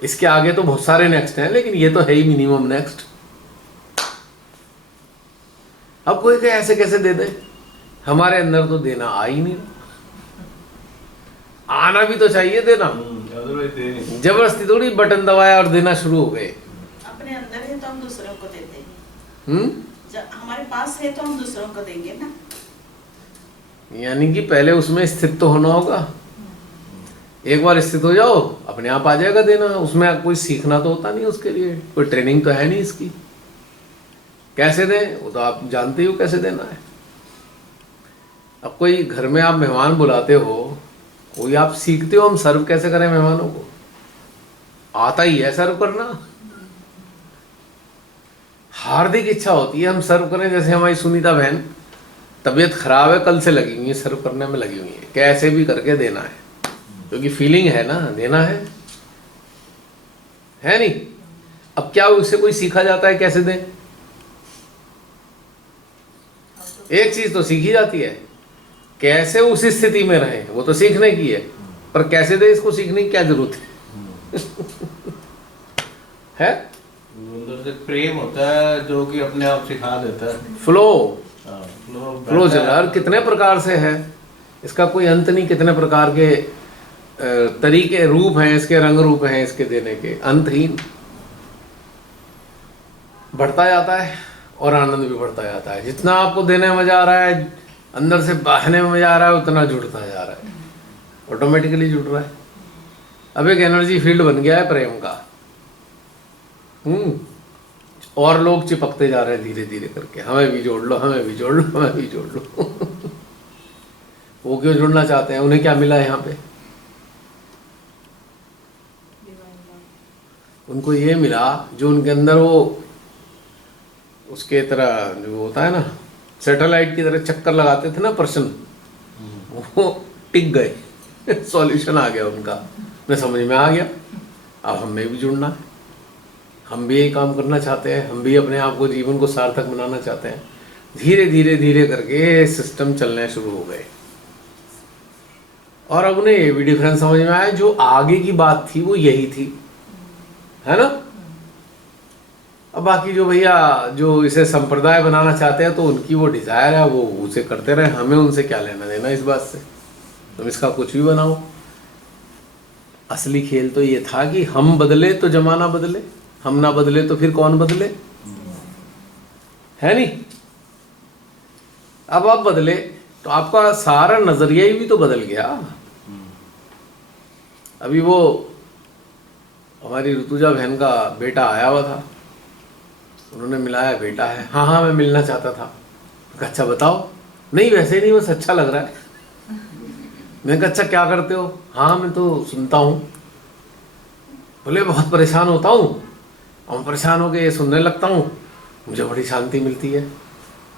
इसके आगे तो बहुत सारे नेक्स्ट हैं लेकिन ये तो है ही मिनिमम नेक्स्ट। अब कोई कहे ऐसे कैसे दे दे, हमारे अंदर तो देना आ ही नहीं, आना भी तो चाहिए देना, जबरदस्ती थोड़ी बटन दबाया और देना शुरू हो गए। अपने अंदर है तो हम दूसरों को देते हैं, जब हमारे पास है तो हम दूसरों को देंगे ना। यानी कि पहले उसमें स्थित तो होना होगा, एक बार स्थित हो जाओ अपने आप आ जाएगा देना। उसमें कोई सीखना तो होता नहीं, उसके लिए कोई ट्रेनिंग तो है नहीं इसकी। कैसे दें वो तो आप जानते ही हो कैसे देना है। अब कोई घर में आप मेहमान बुलाते हो, कोई आप सीखते हो हम सर्व कैसे करें मेहमानों को, आता ही है सर्व करना, हार्दिक इच्छा होती है हम सर्व करें। जैसे हमारी सुनीता बहन तबीयत खराब है, कल से लगी हुई है सर्व करने में, लगी हुई है, कैसे भी करके देना है, क्योंकि फीलिंग है ना, देना है नहीं। अब क्या उससे कोई सीखा जाता है कैसे दें? एक चीज तो सीखी जाती है, कैसे उस स्थिति में रहे, वो तो सीखने की है, पर कैसे दे इसको सीखने की क्या जरूरत है? अंदर से प्रेम होता है जो कि अपने आप सिखा देता है। फ्लो चल रहा है, कितने प्रकार से है, इसका कोई अंत नहीं। कितने प्रकार के तरीके, रूप हैं इसके, रंग रूप हैं इसके देने के, अंतहीन। बढ़ता जाता है और आनंद भी बढ़ता जाता है। जितना आपको देने में मजा आ रहा है, अंदर से बहने में मजा आ रहा है, उतना जुड़ता जा रहा है, ऑटोमेटिकली जुड़ रहा है। अब एक एनर्जी फील्ड बन गया है प्रेम का। और लोग चिपकते जा रहे हैं धीरे धीरे करके, हमें भी जोड़ लो, हमें भी जोड़ लो, हमें भी जोड़ लो। वो क्यों जुड़ना चाहते हैं? उन्हें क्या मिला यहाँ पे? उनको ये मिला जो उनके अंदर वो उसके तरह जो होता है ना, सैटेलाइट की तरह चक्कर लगाते थे ना पर्सन, वो टिक गए। सॉल्यूशन आ गया उनका, उन्हें समझ में आ गया अब हमें भी जुड़ना है, हम भी यही काम करना चाहते हैं, हम भी अपने आप को, जीवन को सार्थक बनाना चाहते हैं। धीरे धीरे धीरे करके सिस्टम चलने शुरू हो गए। और अब उन्हें ये भी डिफरेंस समझ में आया, जो आगे की बात थी वो यही थी, है ना। अब बाकी जो भैया जो इसे संप्रदाय बनाना चाहते हैं तो उनकी वो डिजायर है, वो उसे करते रहे, हमें उनसे क्या लेना देना इस बात से। तुम इसका कुछ भी बनाओ, असली खेल तो ये था कि हम बदले तो जमाना बदले, हम ना बदले तो फिर कौन बदले, है नहीं। अब आप बदले तो आपका सारा नजरिया भी तो बदल गया। अभी वो हमारी ऋतुजा बहन का बेटा आया हुआ था, उन्होंने मिलाया, बेटा है, हाँ हाँ मैं मिलना चाहता था। अच्छा बताओ, नहीं वैसे नहीं, बस अच्छा लग रहा है। मैंने कहा अच्छा क्या करते हो, हाँ मैं तो सुनता हूँ। बोले बहुत परेशान होता हूँ और परेशान होके ये सुनने लगता हूँ, मुझे बड़ी शांति मिलती है,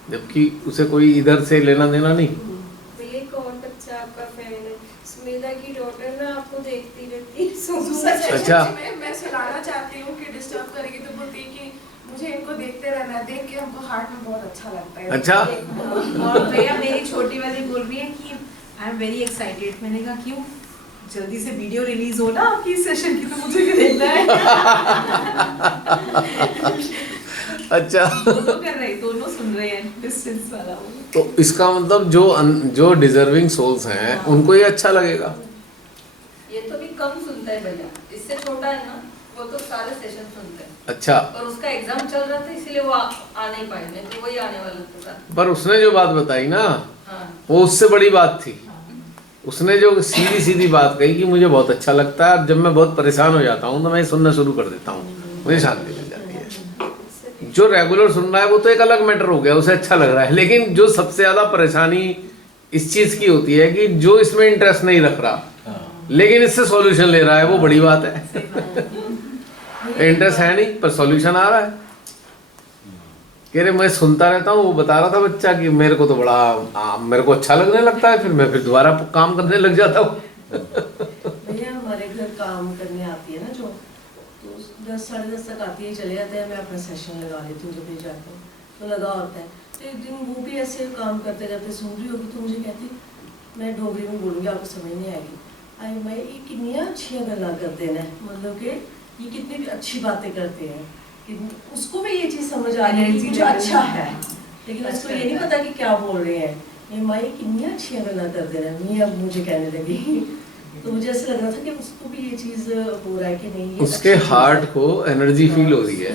जबकि उसे कोई इधर से लेना देना नहीं। भैया कौन बच्चा आपका फैन है? स्मिता की डॉटर ना आपको देखती रहती है। अच्छा मैं सुनाना चाहती हूँ कि डिस्टर्ब करेगी तो बोलती है कि मुझे इनको देखते रहना है, देख के हमको हार्ट में बहुत अच्छा लगता है। अच्छा और भैया मेरी छोटी वाली बोल रही है कि आई एम वेरी एक्साइटेड। मैंने कहा क्यों, जल्दी से वीडियो रिलीज हो ना आपकी सेशन की, तो मुझे भी देखना है। अच्छा दोनों कर रहे, दोनों सुन रहे हैं, डिस्टेंस वाला। तो इसका मतलब जो डिजर्विंग सोल्स हैं उनको ये अच्छा लगेगा। ये तो भी कम सुनता है भैया, इससे छोटा है ना, वो तो सारे सेशन सुनते हैं। अच्छा, और उसका एग्जाम चल रहा था इसलिए वो आ नहीं पाए, नहीं तो वही आने वाला था। पर उसने जो बात बताई ना, हाँ। वो उससे बड़ी बात थी। उसने जो सीधी सीधी बात कही कि मुझे बहुत अच्छा लगता है, जब मैं बहुत परेशान हो जाता हूँ तो मैं सुनना शुरू कर देता हूँ, मुझे शांति मिल जाती है। जो रेगुलर सुन रहा है वो तो एक अलग मैटर हो गया, उसे अच्छा लग रहा है। लेकिन जो सबसे ज्यादा परेशानी इस चीज की होती है कि जो इसमें इंटरेस्ट नहीं रख रहा लेकिन इससे सॉल्यूशन ले रहा है, वो बड़ी बात है। इंटरेस्ट है नहीं पर सॉल्यूशन आ रहा है। कह रहे मैं सुनता रहता हूँ, वो बता रहा था बच्चा कि मेरे को तो बड़ा मेरे को अच्छा लगने लगता है, फिर मैं दोबारा काम करने लग जाता हूँ। भैया हमारे घर काम करने आती है ना जो, तो 10 साढ़े 10 तक आती है, चले जाते हैं, मैं अपना सेशन लगा लेती हूँ जब भी जाता हूँ तो लगा होता है। तो एक दिन वो भी ऐसे काम करते करते सुन रही होगी तो मुझे कहती, मैं डोगरी में बोलूँगी आपको समझ नहीं आएगी, आई मैं ये कितनी अच्छी गल्ला करते हैं, मतलब कि ये कितनी भी अच्छी बातें करते हैं। उसको भी ये चीज़ समझ आ रही है जो अच्छा है, लेकिन उसको ये नहीं पता कि क्या बोल रहे हैं। ये माई कितनी अच्छी गल्ला करते हैं, मैं अब मुझे कहने लगी। तो मुझे ऐसा लग रहा था कि उसको भी ये चीज़ हो रहा है कि नहीं, उसके हार्ट को एनर्जी फील हो रही है,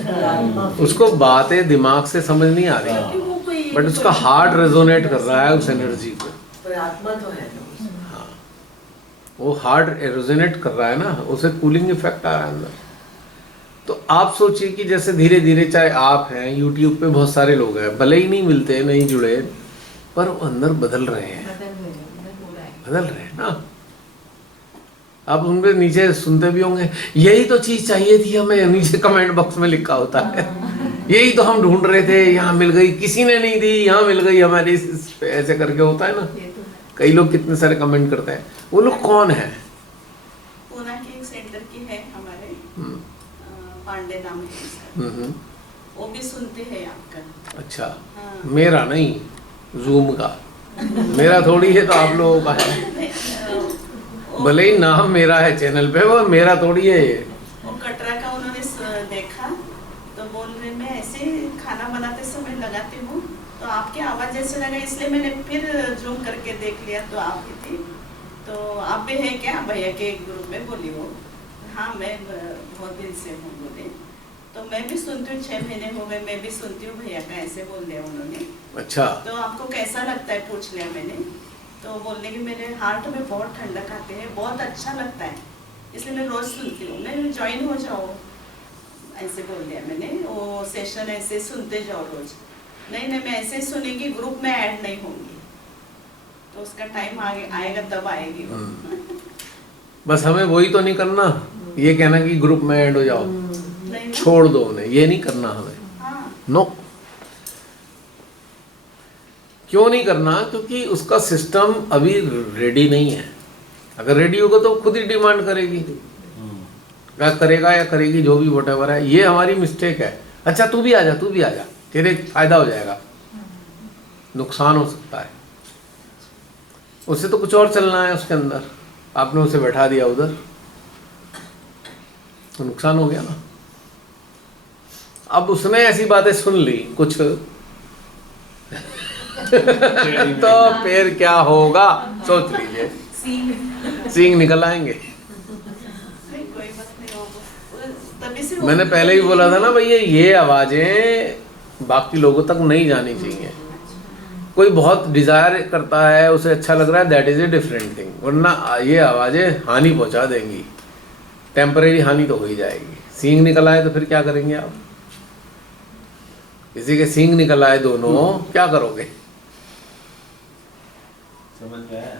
उसको बातें दिमाग से समझ नहीं आ रही, बट उसका हार्ट रेजोनेट कर रहा है उस एनर्जी को। पर आत्मा तो है, हाँ, वो हार्ट रेजोनेट कर रहा है ना, उसे कूलिंग इफेक्ट आ रहा है अंदर। तो आप सोचिए कि जैसे धीरे धीरे, चाहे आप हैं, यूट्यूब पे बहुत सारे लोग हैं, भले ही नहीं मिलते, नहीं जुड़े, पर वो अंदर बदल रहे हैं, बदल रहे हैं ना। आप उनके नीचे सुनते भी होंगे, यही तो चीज चाहिए थी हमें, नीचे कमेंट बॉक्स में लिखा होता है, यही तो हम ढूंढ रहे थे, यहाँ मिल गई, किसी ने नहीं दी, यहाँ मिल गई हमारी, ऐसे करके होता है ना। कई लोग कितने सारे कमेंट करते हैं। वो लोग कौन है? पूना के एक सेंटर की है हमारे, पांडे नाम है, वो भी सुनते हैं आपका। अच्छा, हाँ। मेरा नहीं, जूम का, मेरा थोड़ी है, तो आप लोगों का है। भले ही नाम मेरा है चैनल पे, वो मेरा थोड़ी है ये। वो कटरा का उन्होंने देखा तो बोल रहे मैं ऐसे खाना बनाते समय लगाती हूँ तो आपकी आवाज़ जैसे लगा, इसलिए मैंने फिर जूम करके देख लिया तो आप भी थी। तो आप भी है क्या भैया के ग्रुप में? बोली वो हाँ मैं बहुत दिन से हूँ बोले। तो मैं भी सुनती हूँ, 6 महीने हो गए मैं भी सुनती हूँ भैया का, ऐसे बोल दिया उन्होंने। अच्छा, तो आपको कैसा लगता है पूछ लिया मैंने, तो बोलने कि मेरे हार्ट में बहुत ठंडक आती है, बहुत अच्छा लगता है, इसलिए मैं रोज़ सुनती हूँ, मैं ज्वाइन हो जाओ, ऐसे बोल दिया मैंने। वो सेशन ऐसे सुनते जाओ रोज। नहीं मैं ऐसे ही सुनेंगी, ग्रुप में ऐड नहीं होंगी, तो उसका टाइम आएगा तब आएगी वो। बस हमें वही तो नहीं करना, ये कहना कि ग्रुप में ऐड हो जाओ, छोड़ दो उन्हें, ये नहीं करना हमें। हाँ। नो, क्यों नहीं करना? क्योंकि उसका सिस्टम अभी रेडी नहीं है। अगर रेडी होगा तो खुद ही डिमांड करेगी, क्या करेगा या करेगी, जो भी व्हाटएवर है। ये हमारी मिस्टेक है। अच्छा तू भी आ जा, तू भी आ जा, तेरे फायदा हो जाएगा, नुकसान हो सकता है। उसे तो कुछ और चलना है उसके अंदर, आपने उसे बैठा दिया उधर तो नुकसान हो गया ना। अब उसने ऐसी बातें सुन ली कुछ तो फिर क्या होगा सोच लीजिए, सींग निकल आएंगे। कोई बात नहीं होगा, तभी से मैंने पहले ही बोला था ना भैया, ये आवाजें बाकी लोगों तक नहीं जानी चाहिए। कोई बहुत डिजायर करता है, उसे अच्छा लग रहा है, that is a different thing, वरना ये आवाजें हानि पहुंचा देंगी, टेम्परेरी हानि तो हो ही जाएगी। सींग निकल आए तो फिर क्या करेंगे आप? किसी के सींग निकल आए दोनों, क्या करोगे? समझ में आया?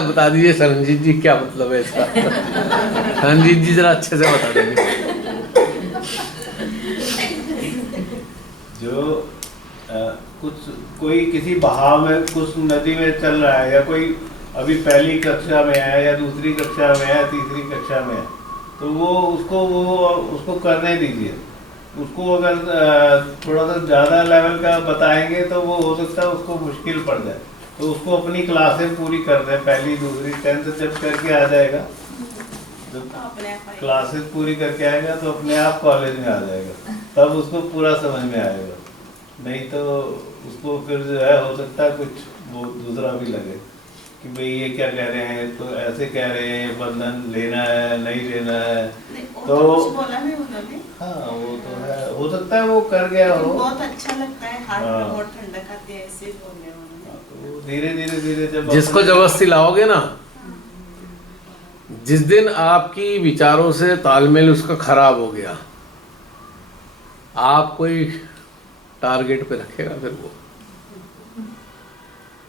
बता दीजिए सरनजीत जी क्या मतलब है इसका। सरनजीत जी जरा अच्छे से बता देंगे। जो कुछ कोई किसी बहाव में, कुछ नदी में चल रहा है, या कोई अभी पहली कक्षा में है या दूसरी कक्षा में है, तीसरी कक्षा में है, तो वो उसको करने दीजिए। उसको अगर थोड़ा सा ज़्यादा लेवल का बताएंगे तो वो हो सकता है उसको मुश्किल पड़ जाए, तो उसको अपनी क्लासें पूरी कर दें, पहली दूसरी 10th जब करके आ जाएगा, जब क्लासेस पूरी करके आएगा तो अपने आप कॉलेज में आ जाएगा, तब उसको पूरा समझ में आएगा। नहीं तो उसको फिर जो है हो सकता है कुछ वो दूसरा भी लगे कि भाई ये क्या कह रहे हैं, तो ऐसे कह रहे हैं बंधन लेना है नहीं लेना है, तो कुछ बोला नहीं उन्होंने। हाँ वो तो है, हो सकता है वो कर गया हो। बहुत अच्छा लगता है, हार्ट में बहुत ठंडक आती है, ऐसे बोलने उन्होंने। तो धीरे जब जिसको जबरदस्ती लाओगे ना, जिस दिन आपकी विचारों से तालमेल उसका खराब हो गया, आप कोई टारगेट पे रखेगा, फिर वो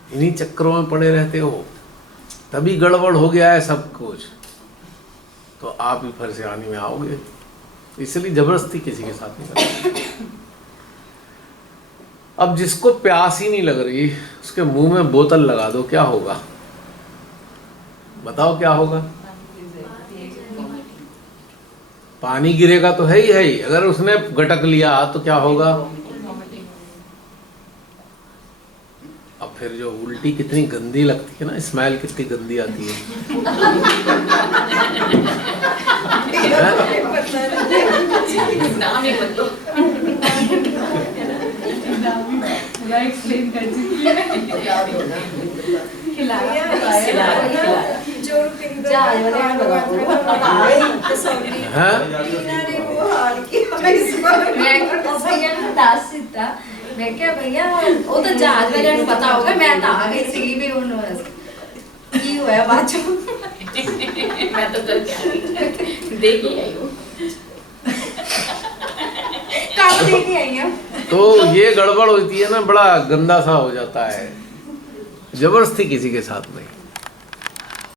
इन्हीं चक्करों में पड़े रहते हो, तभी गड़बड़ हो गया है सब कुछ, तो आप ही परेशानी में आओगे। इसलिए जबरदस्ती किसी के साथ नहीं करना। अब जिसको प्यास ही नहीं लग रही, उसके मुंह में बोतल लगा दो, क्या होगा? बताओ क्या होगा? पानी गिरेगा तो है ही। अगर उसने गटक लिया तो क्या होगा? अब फिर जो उल्टी कितनी गंदी लगती है ना, स्मेल कितनी गंदी आती है। मैं क्या भैया वो तो जहाज वाले ਨੂੰ पता होगा, मैं तो आ गई सी भी ਹੁਣ ਕੀ ਹੋਇਆ ਬਾਅਦ ਚੋਂ मैं तो चल के आ गई, देख ही आई हूँ, काम देख ही आई हूँ। तो ये गड़बड़ होती है ना, बड़ा गंदा सा हो जाता है। जबरदस्ती किसी के साथ नहीं।